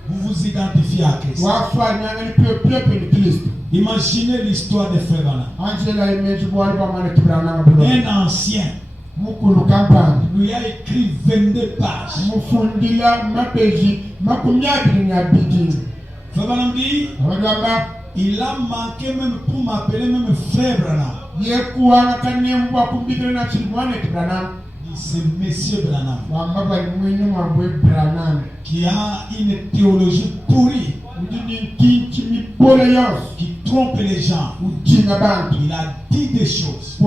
Vous vous identifiez à Christ. Imaginez l'histoire de Frère Branham. Un ancien lui a écrit 22 pages. Frère Branham dit, il a manqué même pour m'appeler même Frère Branham. C'est Monsieur Branham qui a une théologie pourrie, qui trompe les gens. Il a dit des choses,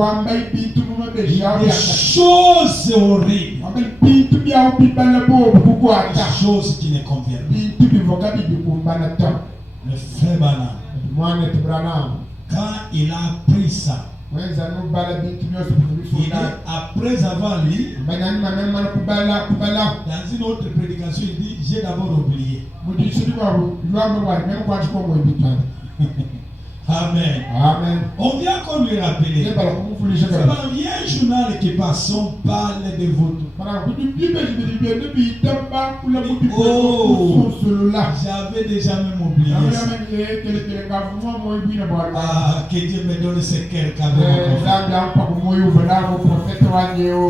des choses horribles, des choses qui ne conviennent pas. Le frère Branham, quand il a appris ça, Après avoir lu, dans une autre prédication, il dit, j'ai d'abord oublié. Amen. Amen. On vient qu'on lui rappeler. Il y a un journal qui passe, on parle de votre. Oh, j'avais déjà même oublié ça. Ah, que Dieu me donne ce cœur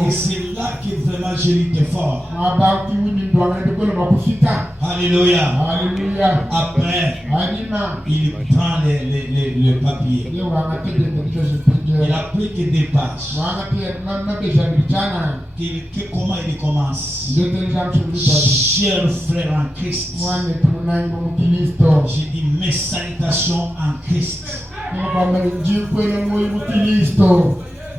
et c'est là que vraiment j'ai été fort. Alléluia. Alléluia. Après, il prend le papier. Il a pris que des pages. Comment il commence? Chers frères en Christ, j'ai dit mes salutations en Christ.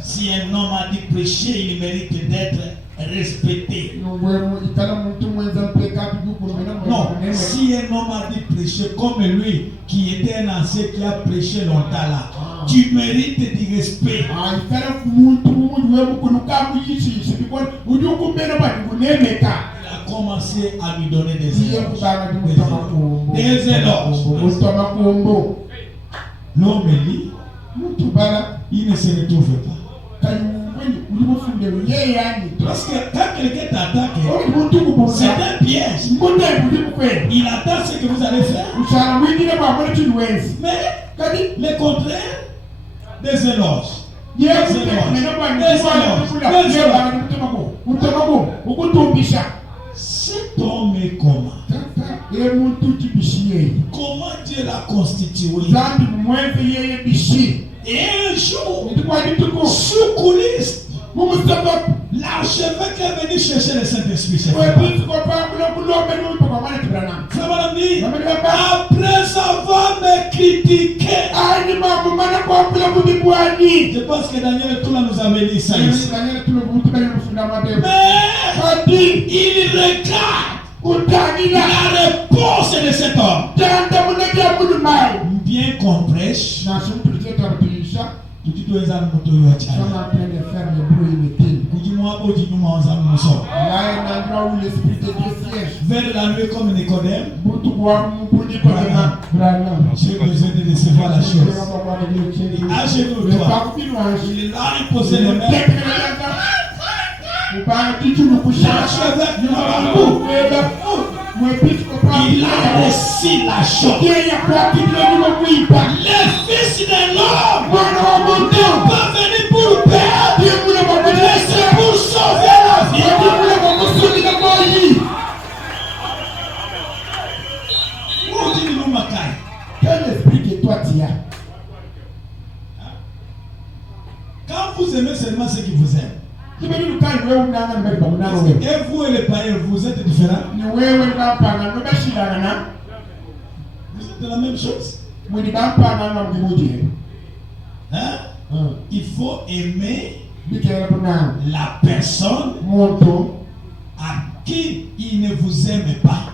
Si un homme a dit prêcher, il mérite d'être respecté. Non, si un homme a dit prêcher comme lui, qui était un ancien qui a prêché longtemps là, tu mérites du respect. Il a commencé à lui donner des éloges. L'homme lit, il ne se retrouve pas. Parce que quand quelqu'un t'attaque, c'est un piège. Il attend ce que vous allez faire. Mais le contraire, des éloges. Cet homme est comment? Comment Dieu l'a constitué? Et un jour, sous coulisses, l'archevêque est venu chercher le Saint-Esprit. Après avoir me critiqué, je pense que Daniel Toula nous avait dit ça ici. Mais il regarde la réponse de cet homme. Bien qu'on prêche, tu dois être vers la nuit comme Nicodème. J'ai besoin de recevoir la chose. À genoux, toi. Il a imposé les mains. Il a reçu la chose. Le Fils de l'homme n'est pas venu pour perdre, mais c'est pour sauver la vie. Quel esprit que toi tu as? Quand vous aimez seulement ceux qui vous aiment, et vous et les païens, vous êtes différents. Vous êtes de la même chose. Hein? Il faut aimer la personne à qui il ne vous aime pas.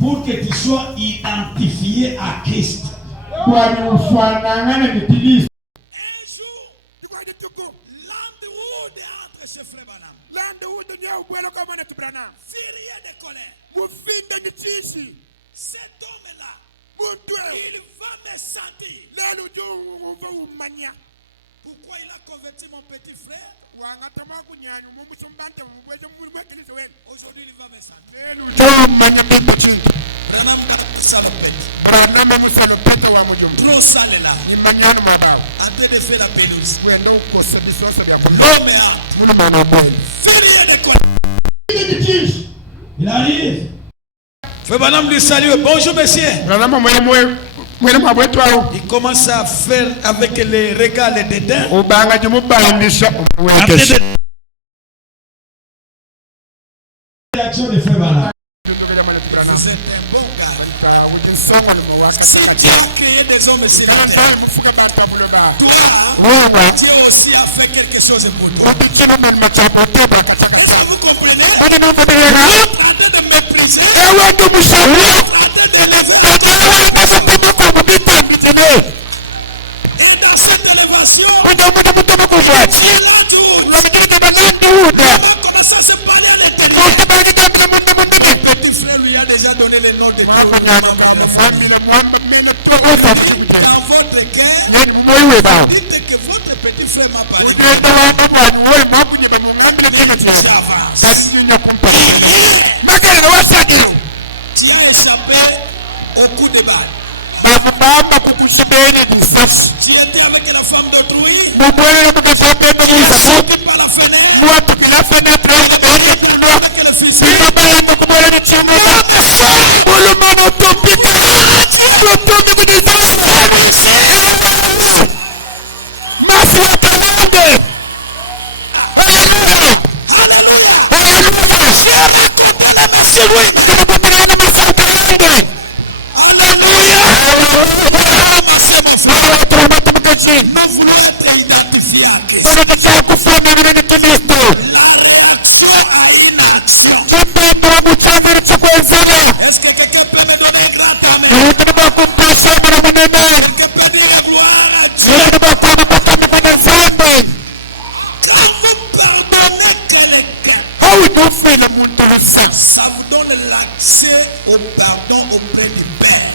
Pour que tu sois identifié à Christ. Un jour, Landwood est entre chez Frère Branham. Furieux de colère. Cet homme-là, il va me sentir. Pourquoi il a converti mon petit frère? Aujourd'hui, il va me sentir. Branham salopette. Trop sale là. En train de faire la pelouse. L'homme est furieux de colère. Il arrive. Frère Branham lui salue. Bonjour monsieur. Il commence à faire avec les regards, les dédains. Réaction de Frère Branham. Vous êtes un bon gars. Si Dieu a créé des hommes sur la terre, toi, Dieu aussi a fait quelque chose pour toi. Est-ce que vous comprenez? Vous êtes en train de mépriser. Vous êtes en train de lever. nom de Dieu. Dans votre cœur, dites que votre petit frère m'a parlé. Tu as échappé au coup de balle. Tu étais avec la femme d'autrui. Tu as sauté par la fenêtre. Avec le fusil. Est-ce que quelqu'un peut me donner grâce à moi? Quelqu'un peut dire gloire à Dieu. Quand vous pardonnez quelqu'un, ça vous donne l'accès au pardon auprès du Père.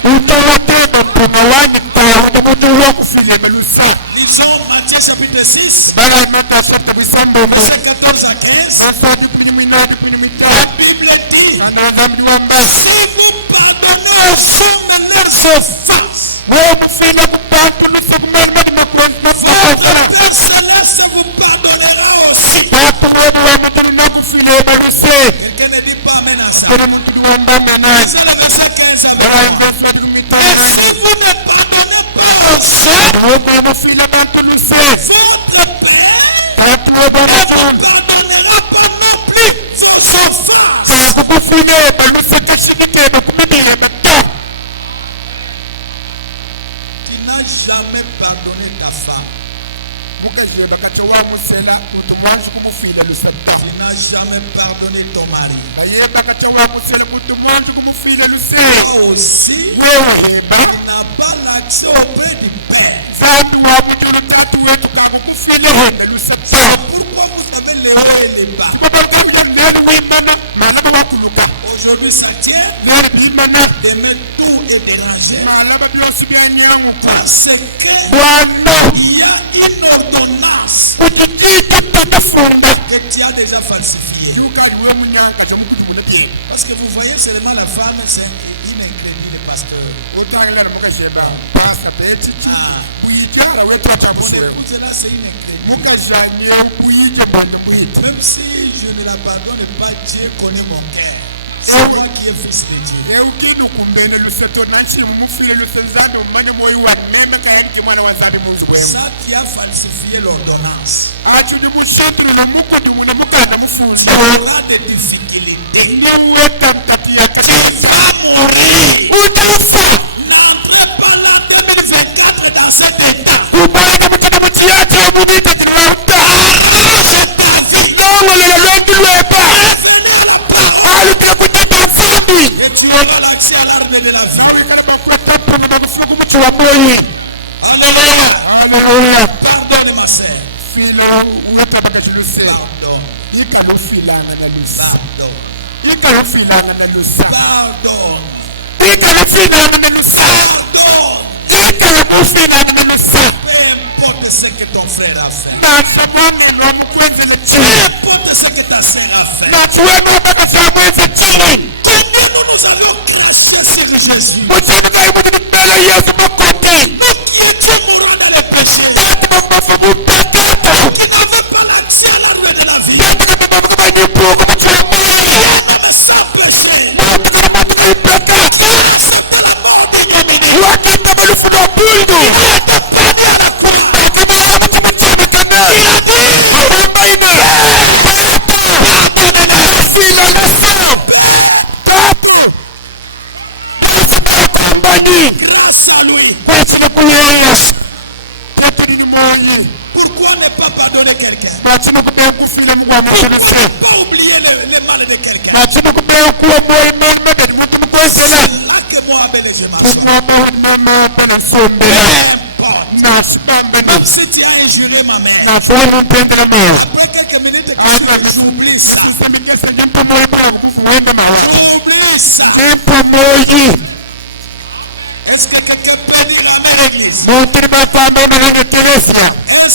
Lisons Matthieu chapitre 6, verset 14 à 15. La Bible dit, si vous pardonnez aux hommes leurs offenses, votre Père céleste vous pardonnera aussi. Quelqu'un ne dit pas amen à ça. C'est le verset 15 à 20. Et si vous ne pardonnez pas aux hommes, votre Père ne pardonnera pas non plus vos offenses. Tu n'as jamais pardonné ta femme. Tu n'as jamais pardonné ton mari. Toi aussi, tu n'as pas l'accès auprès du Père. Pourquoi vous avez les hauts et les bas? Aujourd'hui, ça tient d'aimer tout et déranger. Parce qu'il y a une ordonnance que tu as déjà falsifiée. Parce que vous voyez seulement la femme, c'est une incrédule pasteur. On écoute là, c'est une incrédule. Même si je ne la pardonne pas, Dieu connaît mon cœur. C'est moi qui est fils de Dieu. Ça qui a falsifié l'ordonnance. Tu auras des difficultés. Tu vas mourir. N'entrez pas là 2024 dans cet état. Et tu auras l'accès à l'arme de la vie. Alléluia. Pardonne ma sœur. Peu importe ce que ton frère a fait. Peu importe ce que ta sœur a fait. Combien nous allons cracher sur Jésus. Nous qui étions mourants dans les péchés. Qui n'avaient pas l'accès à la loi de la vie. Sans péché. Grâce à lui. Pourquoi ne pas pardonner quelqu'un? Pourquoi ne pas oublier les mal de quelqu'un? C'est là que moi appelle je marche. Même si tu as injuré ma mère, après quelques minutes, j'oublie ça. Oublie ça. Est-ce que quelqu'un peut dire amen, l'église? Est-ce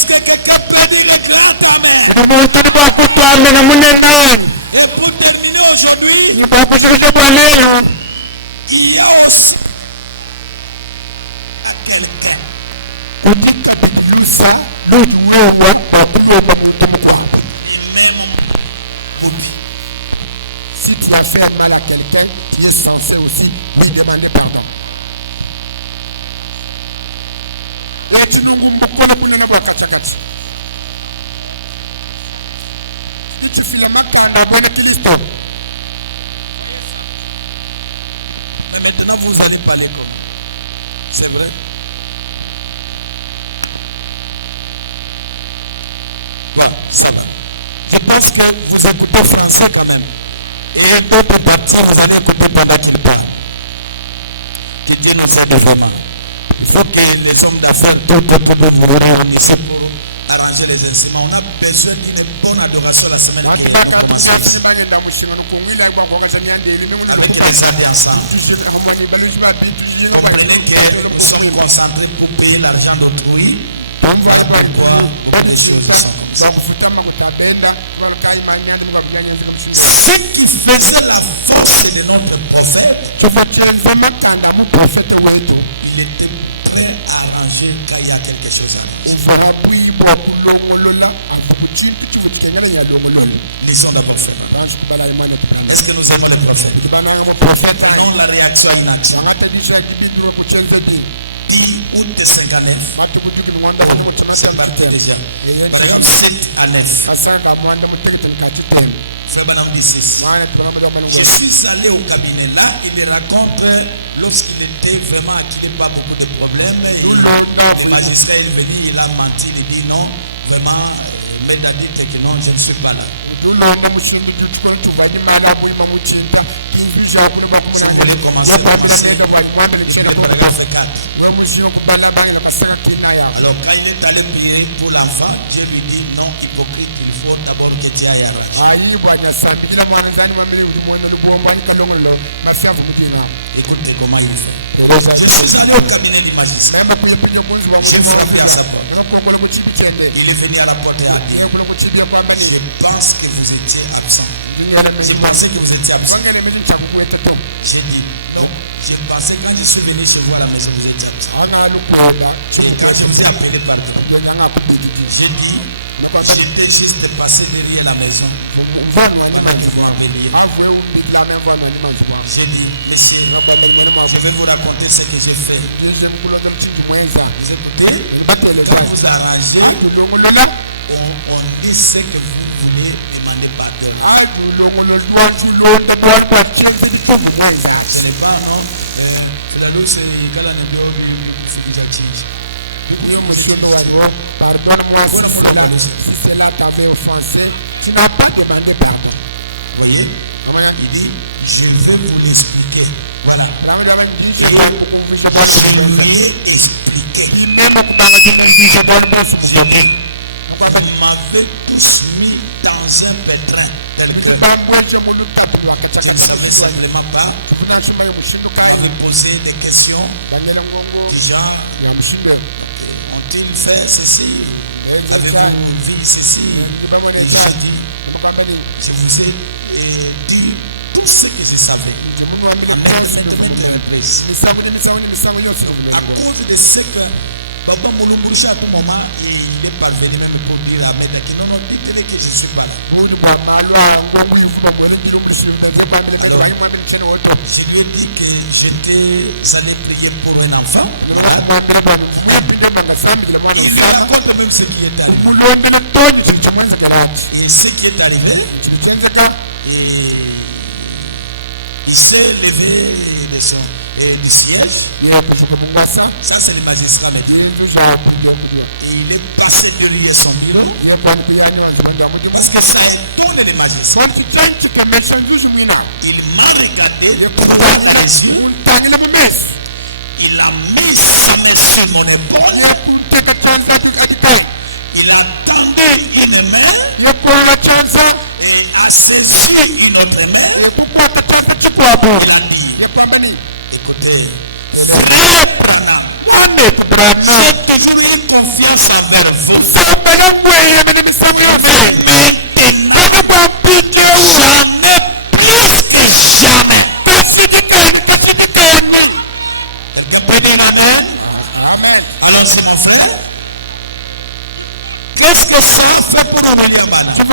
que quelqu'un peut dire grand amen? Et pour terminer aujourd'hui, il y a aussi à quelqu'un. Si tu as fait mal à quelqu'un, tu es censé aussi lui demander pardon. Mais maintenant vous allez parler comme. C'est vrai? Voilà, ça va. Je pense que vous écoutez français quand même. Et d'autres parties, vous allez écouter pendant qu'il parle. Que Dieu nous aide vraiment. Il faut que les hommes d'affaires, tout le monde vous réunissent pour arranger les instruments. On a besoin d'une bonne adoration la semaine qui vient. Avec les amis ensemble. Comprenez que nous sommes concentrés pour payer l'argent d'autrui. Voilà pourquoi beaucoup de choses sont. Ce qui faisait la force de notre prophète, il était prêt à arranger quand il y a quelque chose à dire. Lisons d'abord ça. Est-ce que nous aimons le prophète? Non, la réaction inaction. 10 août 59, c'est parti déjà. Par exemple, 7 à 9. Frère Banam 16. Je suis allé au cabinet là, il me raconte lorsqu'il était vraiment qu'il n'a pas beaucoup de problèmes. Le magistrat est venu, il a menti, il dit non, vraiment, mais a dit que non, je ne suis pas là. Si vous voulez commencer, paragraphe 4. Alors quand il est allé prier pour l'enfant, Dieu lui dit non, hypocrite, il faut d'abord que Dieu aille arranger. Écoutez comment il fait. Je suis allé au cabinet du magistrat. J'ai frappé à sa porte. Il est venu à la porte et a dit, je pense que vous étiez absent. Je pensais que vous étiez absent. J'ai dit non. Je pensais quand je suis venu chez vous à la maison, vous étiez absent. Et quand je vous ai appelé par j'ai dit, j'étais juste passé derrière la maison. J'ai dit, monsieur, je vais vous raconter ce que j'ai fait. Vous écoutez, quand vous arrangez, on dit ce que vous voulez demander pardon. Ce n'est pas, non, c'est la loi, c'est pardonne-moi si cela t'avait offensé. Tu n'as pas demandé pardon. Vous voyez, il dit, je vais vous l'expliquer. Voilà. Je lui ai expliqué. Vous m'avez tous mis dans un pétrin. Je ne savais simplement pas. Vous me posez des questions du genre, ont-ils fait ceci? Avez-vous vu ceci? Et j'ai dit, je vous ai dit tout ce que je savais. À cause de ce que Papa Mouloumboucha, à tout moment, il est parvenu même pour dire à Meta que non, dites-le que je suis pas là. Je lui ai dit que j'étais allé prier pour un enfant. Il lui raconte même ce qui est arrivé. Et ce qui est arrivé, il s'est levé du siège. Ça, c'est le magistrat. Et il est passé derrière son bureau. Parce que ça étonne les magistrats. Il m'a regardé pour les yeux. Il a mis sa main sur mon épaule. Il a tendu une main et a saisi une autre main. Il a dit, écoutez, Frère Branham, j'ai toujours eu confiance envers vous. Jamais, plus que jamais. Quelqu'un peut dire amen? Amen. Alors c'est mon frère. Qu'est-ce que ça fait pour William Branham? Quand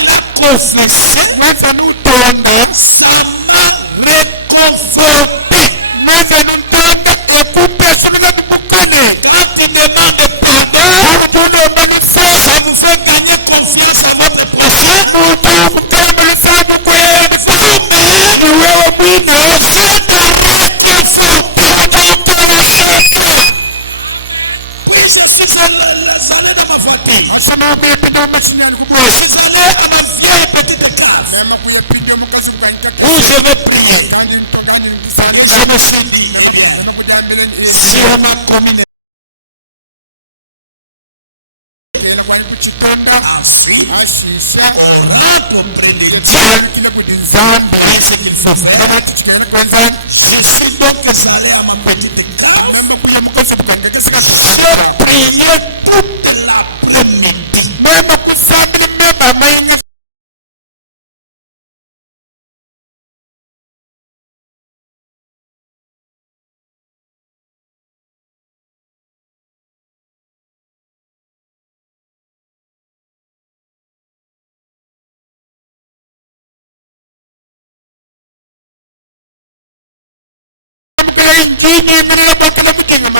il a confessé, ça m'a réconforté. Quand il demande pardon, ça vous fait gagner confiance en votre prochain. Vous-même, puis je suis allé dans ma voiture. Je suis allé à ma vieille petite case où je vais prier. Et je me suis dit, eh bien, si on m'a commis ensuite, on rentre auprès de Dieu. Et ce qu'il faut faire, je suis donc allé à ma petite case. J'ai prié toute l'après-midi.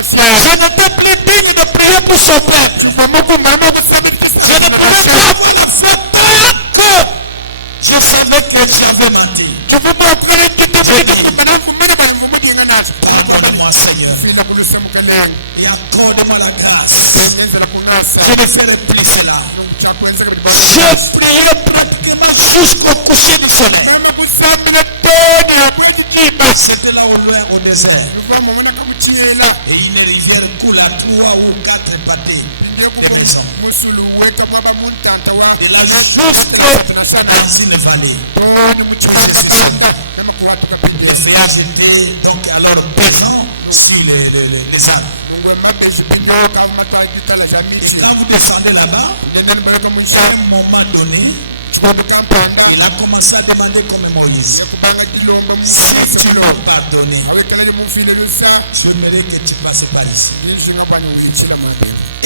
Je n'étais plus digne de prier pour son père. Je ne pouvais pas avoir la foi que je savais que tu avais menti. Pardonne-moi, Seigneur, et accorde-moi la grâce de ne faire plus cela. J'ai prié pratiquement jusqu'au coucher du soleil. C'était là au loin au désert. Et une rivière coule à 3 ou 4 pâtés de maisons. Et là, juste dans une vallée. Les feuillages étaient donc alors pénants sur les arbres. Et quand vous descendez là-bas, à un moment donné, il a commencé à demander comme Moïse. Si tu l'as pardonné, j'aimerais que tu passes par ici. Et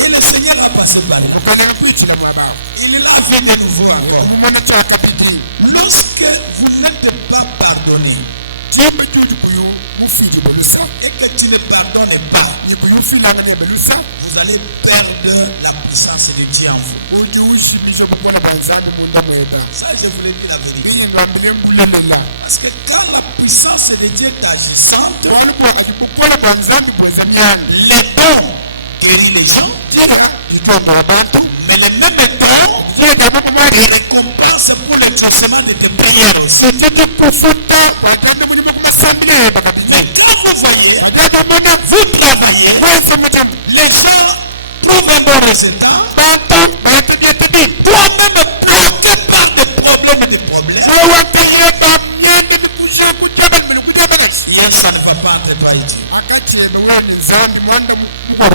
le Seigneur a passé par ici. Il l'a vu de nouveau encore. Lorsque vous n'êtes pas pardonné, et que tu ne pardonnes pas, vous allez perdre la puissance de Dieu en vous. Ça, je voulais dire la vérité. Parce que quand la puissance de Dieu est agissante, les dons guérissent les gens, mais les mêmes dons récompensent pour le traitement de tes prières aussi. Mais quand vous voyez, vous travaillez, les gens trouvent un bon résultat, toi-même bloqué par des problèmes, et ça ne va pas entre toi et Dieu.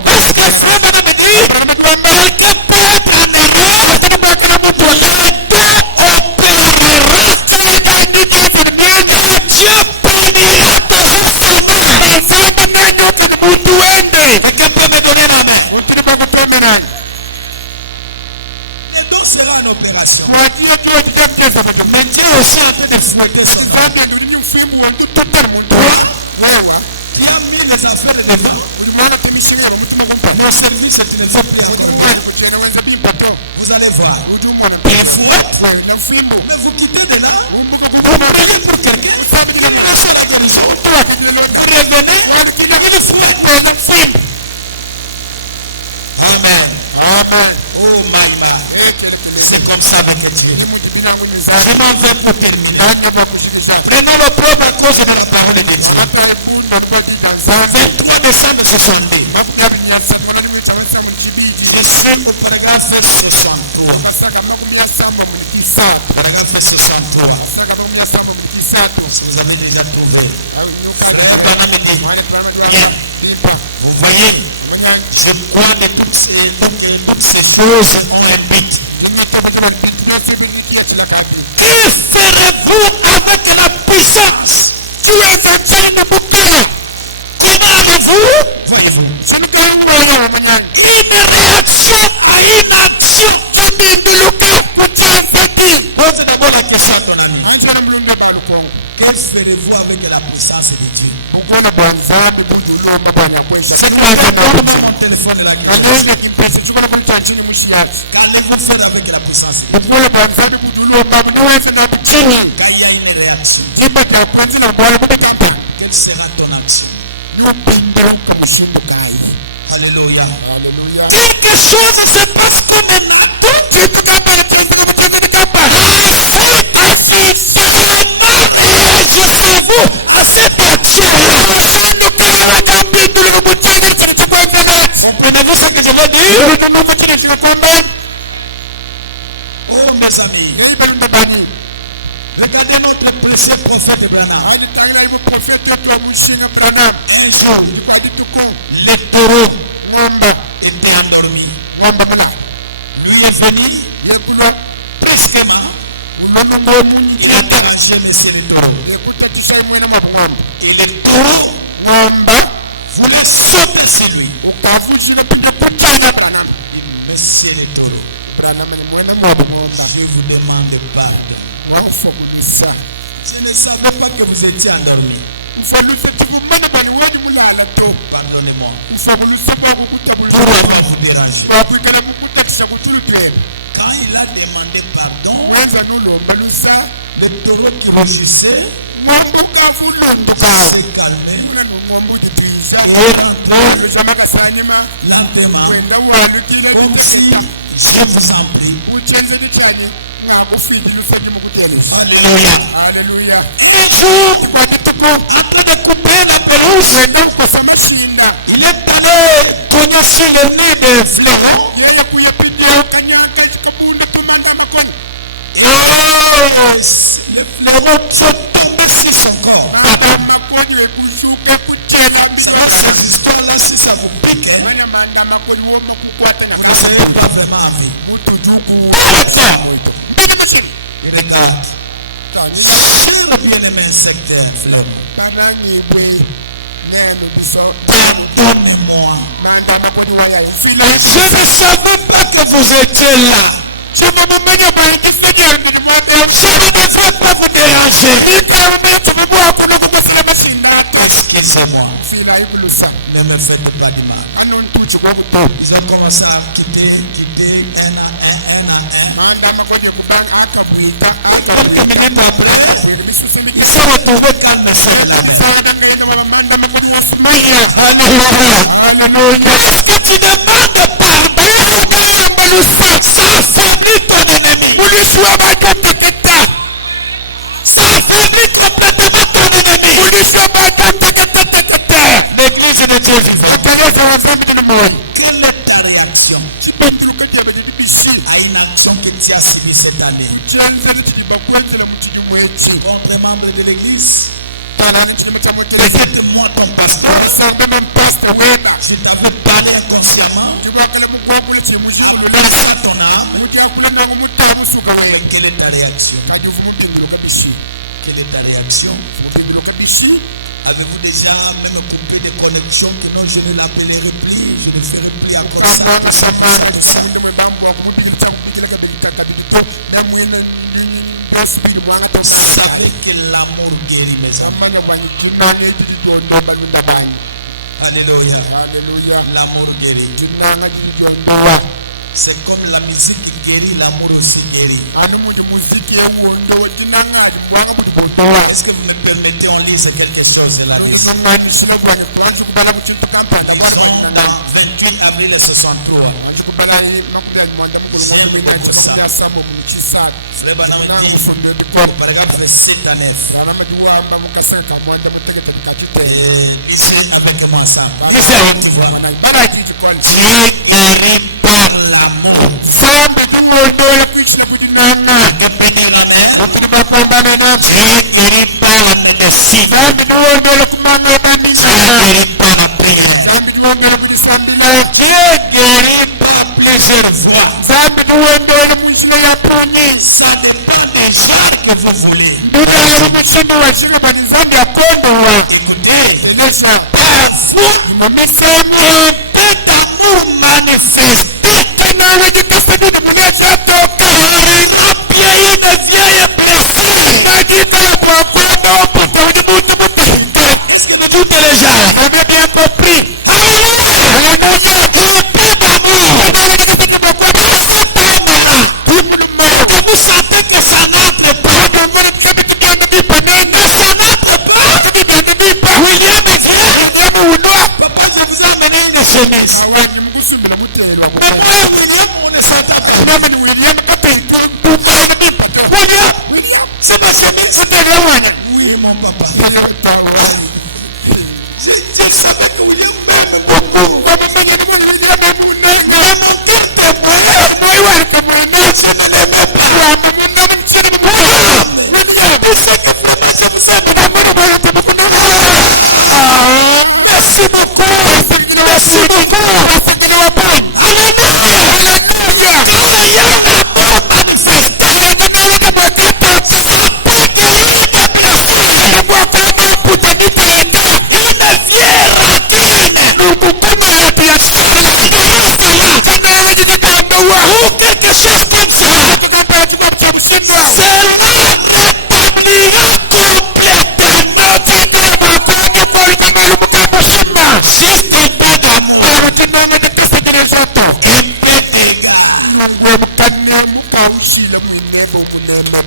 Parce que ça va me dire, quelqu'un peut être en erreur, le Dieu opérera, Dieu bénira ton quelqu'un peut me donner la main. Et donc sera en opération. Mais Dieu aussi en train de fouetter son âme. Qui a mis les affaires devant. Le service, tu ne fais plus attendre. Vous allez voir. Il fouette. Mais vous quittez de là. Vous priez pour quelqu'un. Vous lâchez la commission. Amen. Oh Maïma. C'est comme ça avec Dieu. Je m'en vais pour terminer. Prenez le propre cause de la parole de Dieu. 23 décembre 62. Je suis au paragraphe 63. Paragraphe 63. Si vous avez déjà trouvé. Vous voyez, je crois que toutes ces choses ont un but. Que ferez-vous avec la puissance? Comment allez-vous? Une réaction à une action. Pose d'abord la question à ton ami. Que ferez-vous avec la puissance de Dieu? C'est mon téléphone de la question. Qu'allez-vous faire avec la puissance de Dieu? Quand il y a une réaction, quelle sera ton action? Alléluia. Quelque chose se passe comme un à cette action-là. Comprenez-vous ce que je veux dire? Oh mes amis, regardez notre précieux prophète Branham. Un jour, les taureaux étaient endormis. Lui est venu, presquement, il a mangé monsieur les taureaux. Et les taureaux voulaient sauter sur lui. Monsieur les taureaux, je vous demande pardon. Je ne savais pas que vous étiez endormi. Pardonnez-moi. Pour vous déranger. Quand il a demandé pardon, le taureau qui rugissait s'est calmé. Lentement, comme si je vous en prie. Alléluia. Un jour, en train de couper la pelouse, il est allé cogner sur le nez des fleurons. Et les fleurons sont tombés sur son corps. Cette histoire-là, si ça vous pique, vous ne serez pas vraiment en vie. Regarde. Sur le bien-aimé insectaire, fleur. Pardonnez-moi. Je ne savais pas que vous étiez là. Je ne devrais pas vous déranger. Excusez-moi. Ne me faites pas du mal. Ils ont commencé à quitter un à un. Ils se retrouvaient quand le sol la Alléluia. Est-ce que tu demandes pardon? Ça affaiblit ton ennemi. Ça affaiblit complètement ton ennemi. L'église de Dieu vivant. Quelle est ta réaction à une action que tu as subie cette année? Votre membre de l'église, faites-moi ton pasteur. Je t'avais parlé inconsciemment. Après ton âme. Quelle est ta réaction? Quelle est ta réaction? Avez-vous déjà même coupé des connexions que non, je ne l'appellerai plus, je ne ferai plus encore ça? Vous savez que l'amour guérit, mes amis. Alléluia. L'amour guérit. C'est comme la musique guérit, l'amour aussi guérit. Est-ce que vous me permettez, on lise quelque chose de la liste? Dans 28 avril 63. Paragraphe 7 à 9. Ici avec moi ça. Dieu guérit par l'amour. Dieu guérit par la médecine. Dieu guérit foi un peu d'amour manifesté. Il a bien une vieille blessée. Est-ce que vous déjà avez bien compris? Alléluia! Vous sentez que ça n'entre pas. William est vrai. Papa, je vous ai amené une jeunesse. William, c'est ma jeunesse, c'était loin. Oui, mon papa. Je savais que William m'aime beaucoup. Merci beaucoup. Merci beaucoup. Ou quelque chose comme ça. Cela t'établira complètement jusqu'au bout d'amour.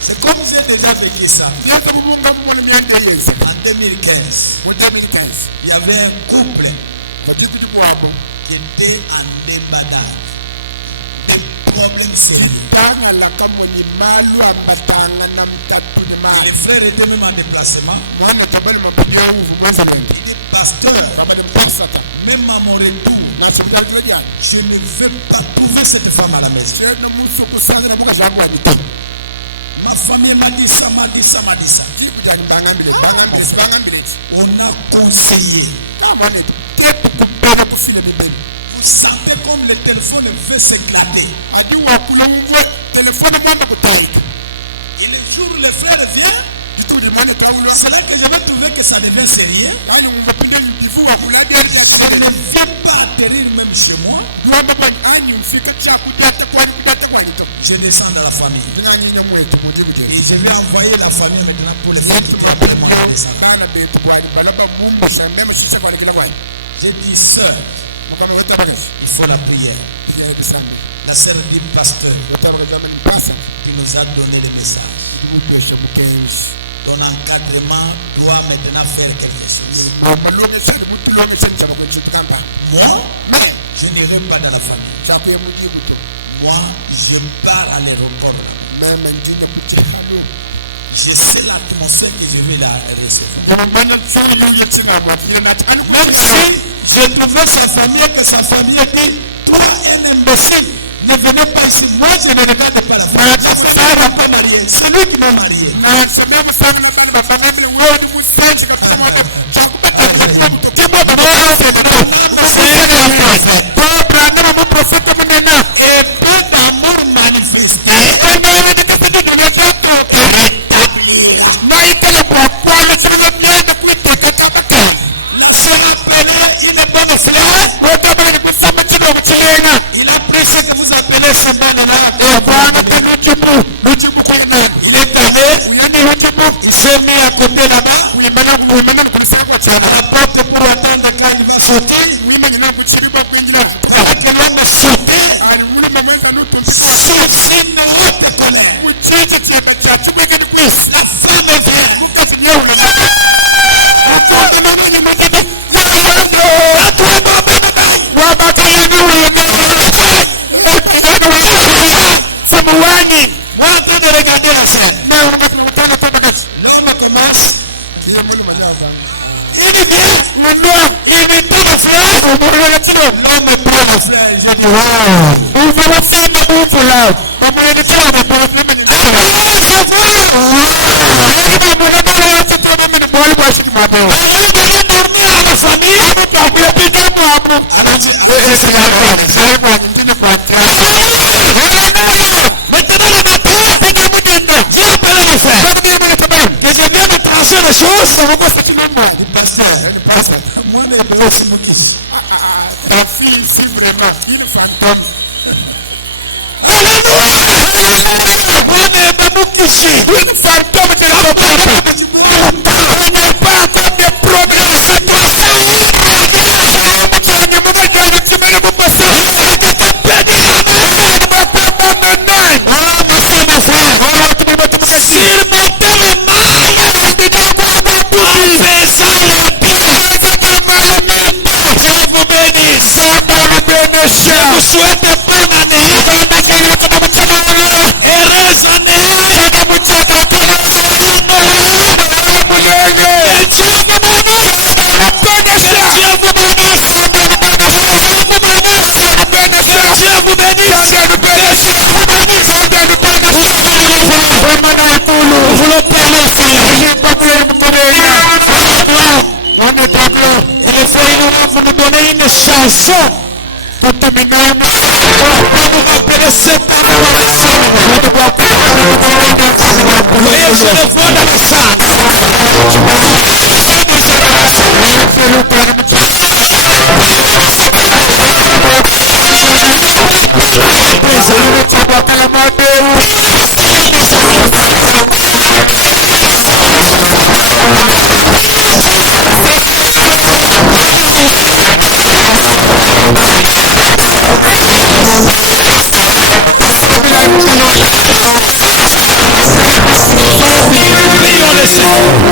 C'est comme j'ai déjà vécu ça. En 2015, il y avait un couple qui était en débandade. Des problèmes sérieux. Et les frères étaient même en déplacement. Il est pasteur. Même à mon retour, je ne veux pas trouver cette femme à la maison. Ma famille m'a dit ça, m'a dit ça, m'a dit ça. On a conseillé. Vous sentez comme le téléphone veut s'éclater. Et le jour où le frère vient, c'est là que je vais trouver que ça devient sérieux. Je ne vais pas atterrir même chez moi. Je descends dans la famille. Et je vais envoyer la famille maintenant pour les faire j'ai dit, sœur, il faut la prière. La sœur dit, pasteur, qui nous a donné le message. Ton encadrement doit maintenant faire quelque chose. Moi, je n'irai pas dans la famille. Moi, je pars à l'aéroport. Je sais l'atmosphère que je vais la recevoir. Même si je trouvais sa famille, que sa famille dit, toi, un imbécile, ne venez pas ici. Moi, je ne regarde pas la famille. C'est lui qui m'a marié. choses. Moi, les deux, c'est mon fils. Ta fille, c'est vraiment une fantôme. Une fantôme de ton papa. On n'est pas comme des problèmes. C'est toi. Je vous souhaite bonne année. Heureuse année. Chanson pour terminer, Voyez, je le vois dans le sang. Prions le Seigneur.